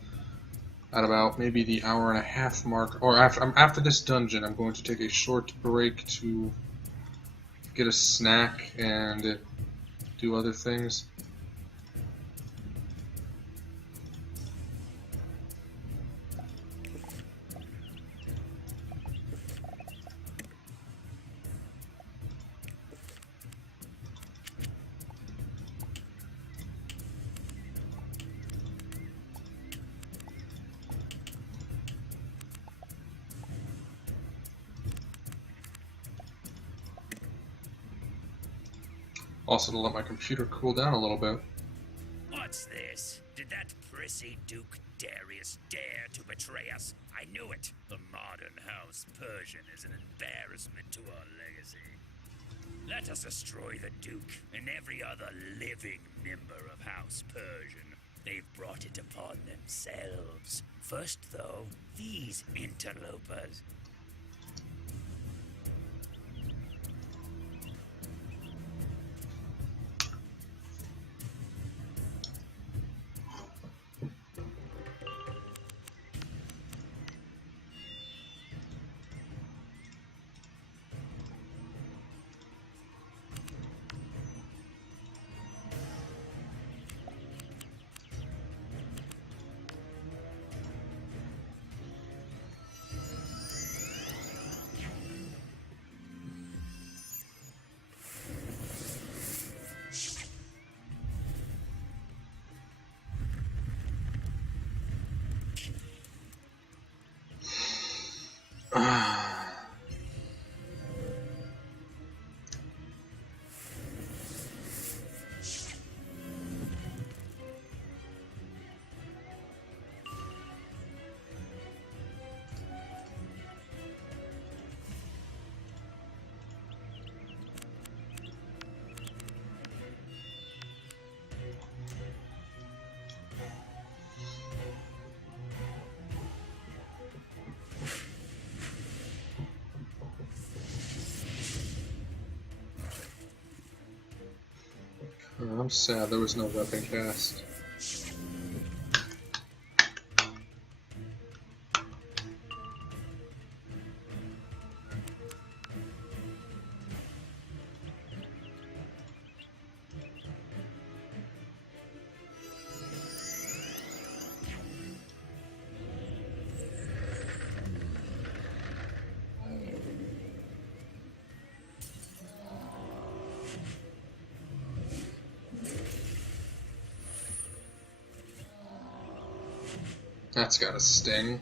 at about maybe the hour-and-a-half mark, or after this dungeon. I'm going to take a short break to get a snack and do other things. Also to let my computer cool down a little bit. What's this? Did that prissy Duke Darius dare to betray us? I knew it. The modern House Persian is an embarrassment to our legacy. Let us destroy the Duke and every other living member of House Persian. They've brought it upon themselves. First, though, these interlopers. I'm sad there was no weapon cast. That's gotta sting.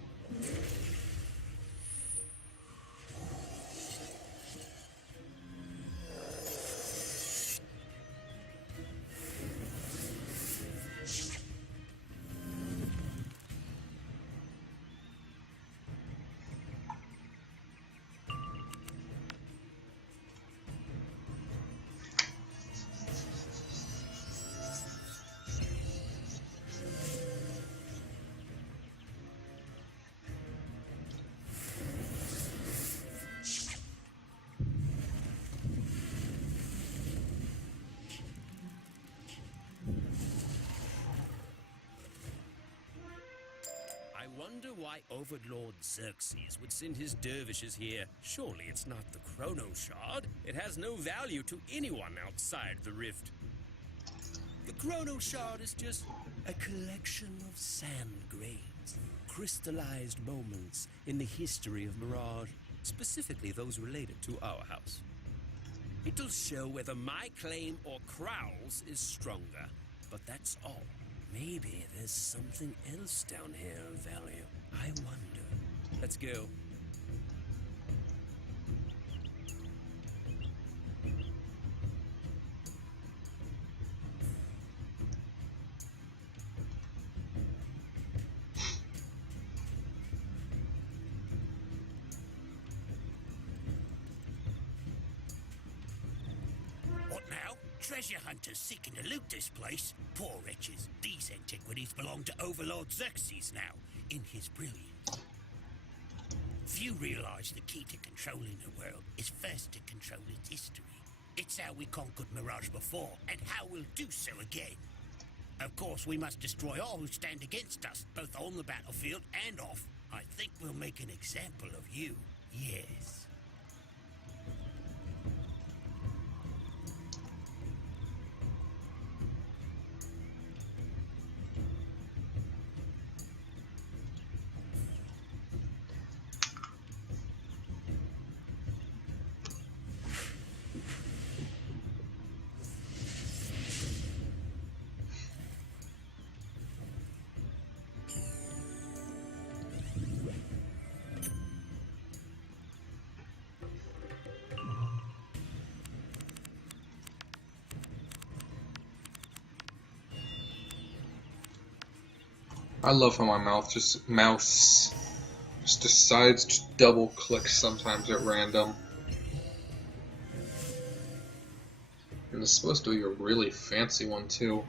I wonder why Overlord Xerxes would send his dervishes here. Surely it's not the Chrono Shard. It has no value to anyone outside the Rift. The Chrono Shard is just a collection of sand grains, crystallized moments in the history of Mirage, specifically those related to our house. It'll show whether my claim or Crowl's is stronger, but that's all. Maybe there's something else down here of value. I wonder. Let's go. What now? Treasure hunters seeking to loot this place? Poor wretches. These antiquities belong to Overlord Xerxes now, in his brilliance. Few realize the key to controlling the world is first to control its history. It's how we conquered Mirage before, and how we'll do so again. Of course, we must destroy all who stand against us, both on the battlefield and off. I think we'll make an example of you, yes. I love how my mouse just decides to double click sometimes at random. And it's supposed to be a really fancy one too.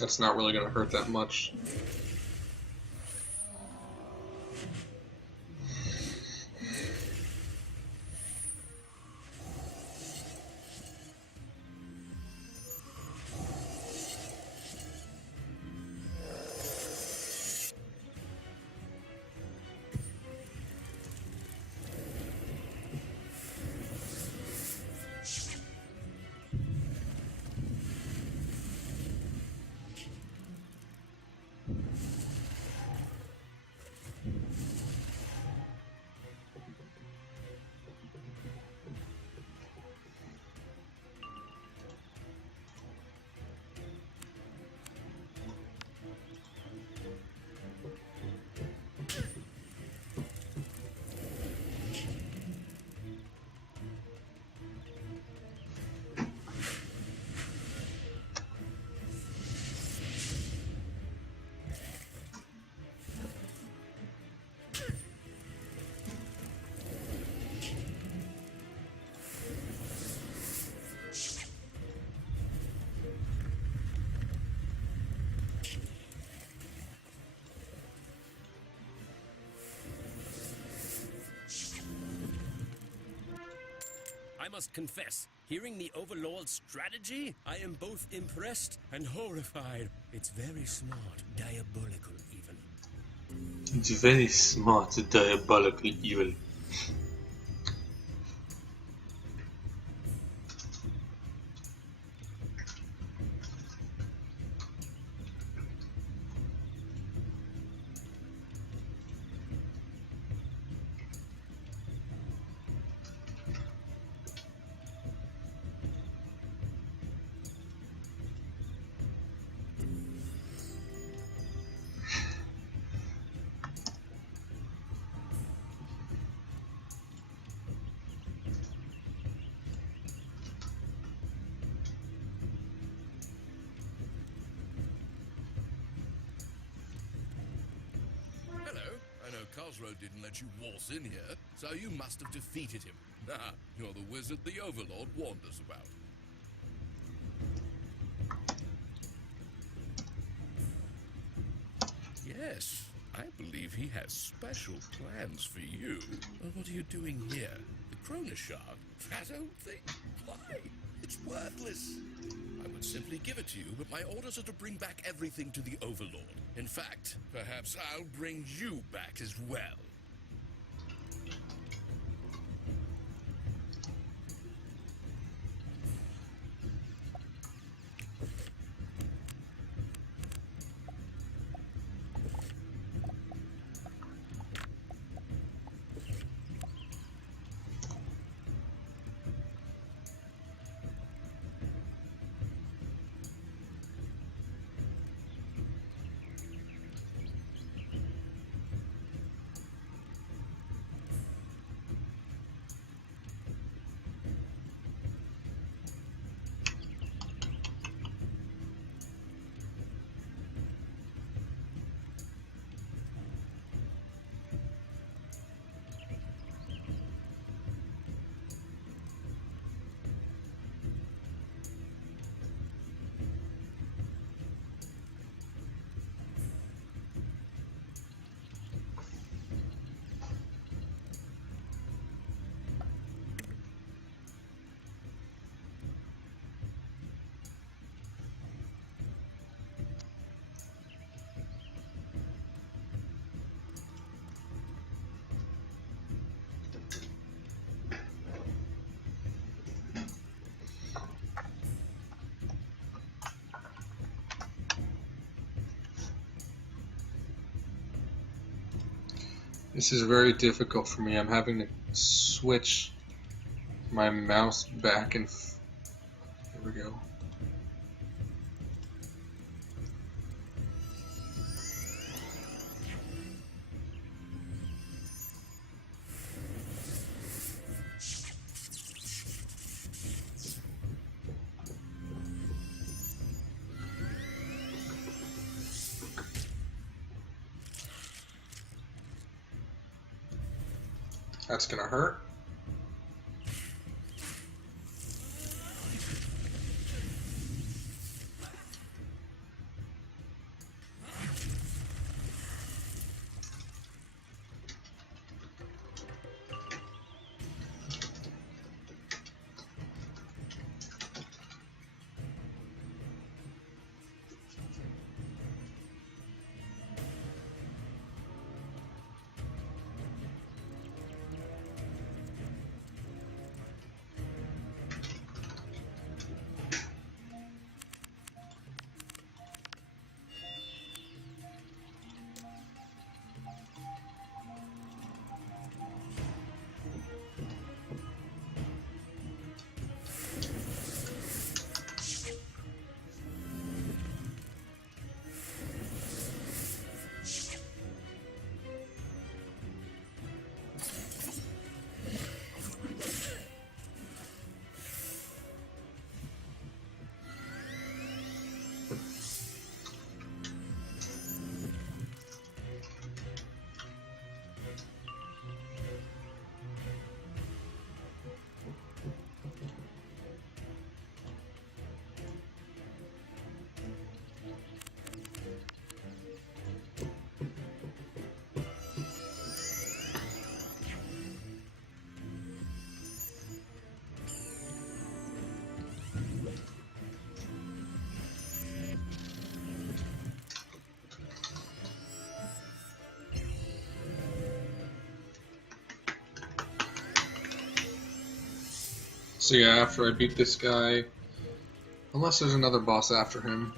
That's not really going to hurt that much. I must confess, hearing the Overlord's strategy, I am both impressed and horrified. It's very smart, diabolical even. It's very smart, diabolical evil. Cosro didn't let you waltz in here, so you must have defeated him. Ah, you're the wizard the Overlord warned us about. Yes, I believe he has special plans for you. Well, what are you doing here? The Chrono Shard? That old thing? Why? It's worthless. I would simply give it to you, but my orders are to bring back everything to the Overlord. In fact, perhaps I'll bring you back as well. This is very difficult for me. I'm having to switch my mouse back and here we go. That's gonna hurt. So yeah, after I beat this guy, unless there's another boss after him.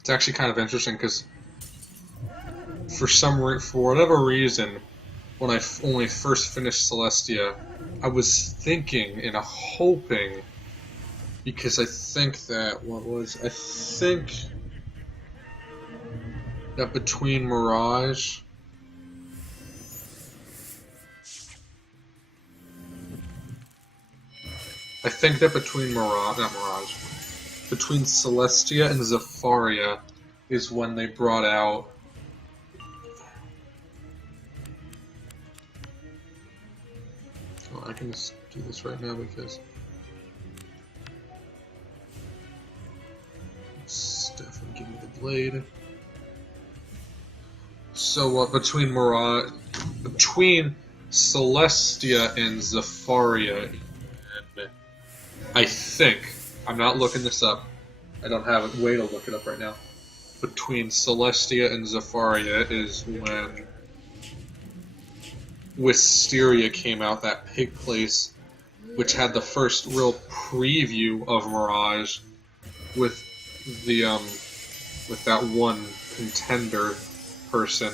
It's actually kind of interesting because for whatever reason, when I only first finished Celestia, I was thinking and hoping, because I think that I think that between Mirage between Celestia and Zafaria is when they brought out I can just do this right now because Stefan, give me the blade. So between Celestia and Zafaria, and I think I'm not looking this up. I don't have a way to look it up right now. Between Celestia and Zafaria is when Wisteria came out, that pig place, which had the first real preview of Mirage with the with that one contender person.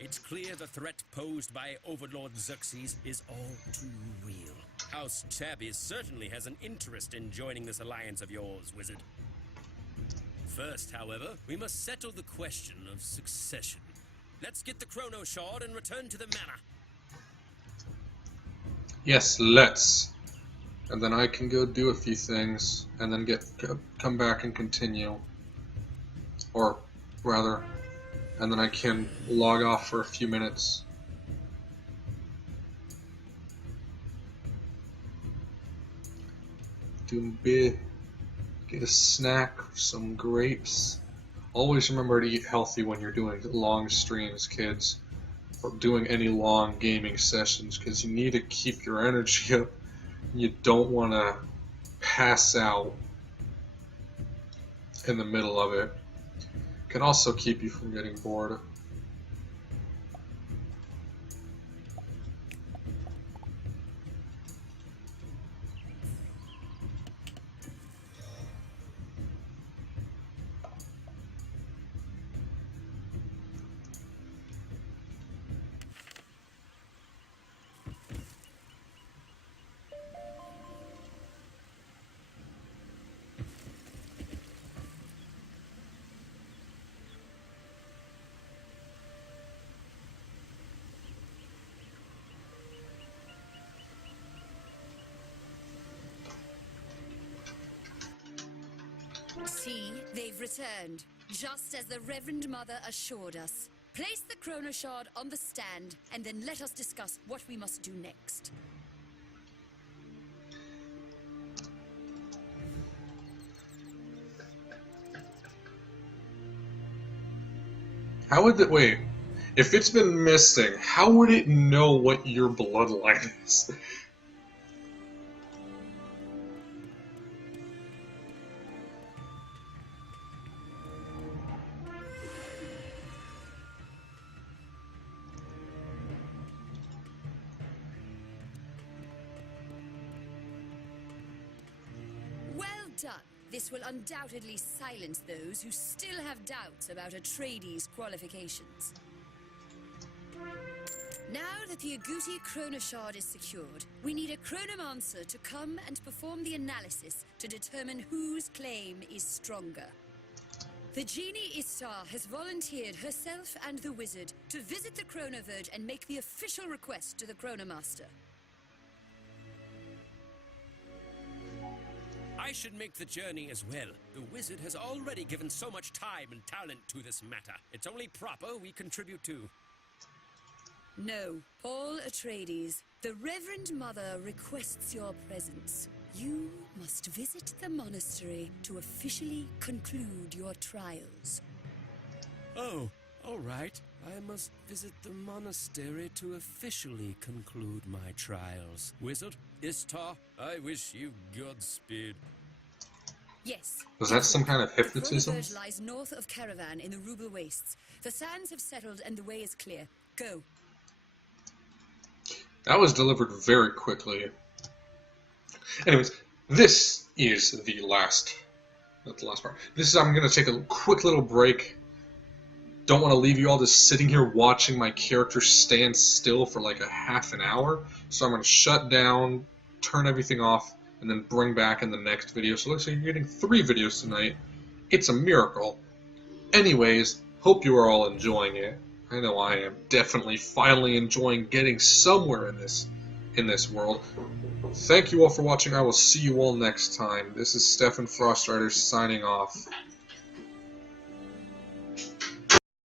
It's clear the threat posed by Overlord Xerxes is all too real. House Tabby certainly has an interest in joining this alliance of yours, Wizard. First, however, we must settle the question of succession. Let's get the Chrono Shard and return to the manor. Yes, let's. And then I can go do a few things, and then come back and continue. Or, rather, and then I can log off for a few minutes. Get a snack, some grapes. Always remember to eat healthy when you're doing long streams, kids, or doing any long gaming sessions, because you need to keep your energy up. You don't want to pass out in the middle of it. Can also keep you from getting bored. See, they've returned, just as the Reverend Mother assured us. Place the Chrono Shard on the stand, and then let us discuss what we must do next. How would it, wait, if it's been missing, how would it know what your bloodline is? Well done. This will undoubtedly silence those who still have doubts about Atreides' qualifications. Now that the Agouti Chronashard is secured, we need a chronomancer to come and perform the analysis to determine whose claim is stronger. The genie Istar has volunteered herself and the wizard to visit the Chronoverge and make the official request to the Chronomaster. I should make the journey as well. The wizard has already given so much time and talent to this matter. It's only proper we contribute too. No, Paul Atreides, the Reverend Mother requests your presence. You must visit the monastery to officially conclude your trials. Oh, all right. I must visit the monastery to officially conclude my trials. Wizard, Istar, I wish you Godspeed. Yes. Was that some kind of hypnotism? The Chronoverge lies north of Caravan in the Rubel Wastes. The sands have settled and the way is clear. Go. That was delivered very quickly. Anyways, this is the last, not the last part. I'm going to take a quick little break. Don't want to leave you all just sitting here watching my character stand still for like a half an hour. So I'm going to shut down, turn everything off, and then bring back in the next video. So it looks like you're getting 3 videos tonight. It's a miracle. Anyways, hope you are all enjoying it. I know I am definitely finally enjoying getting somewhere in this world. Thank you all for watching. I will see you all next time. This is Stefan Frostrider signing off.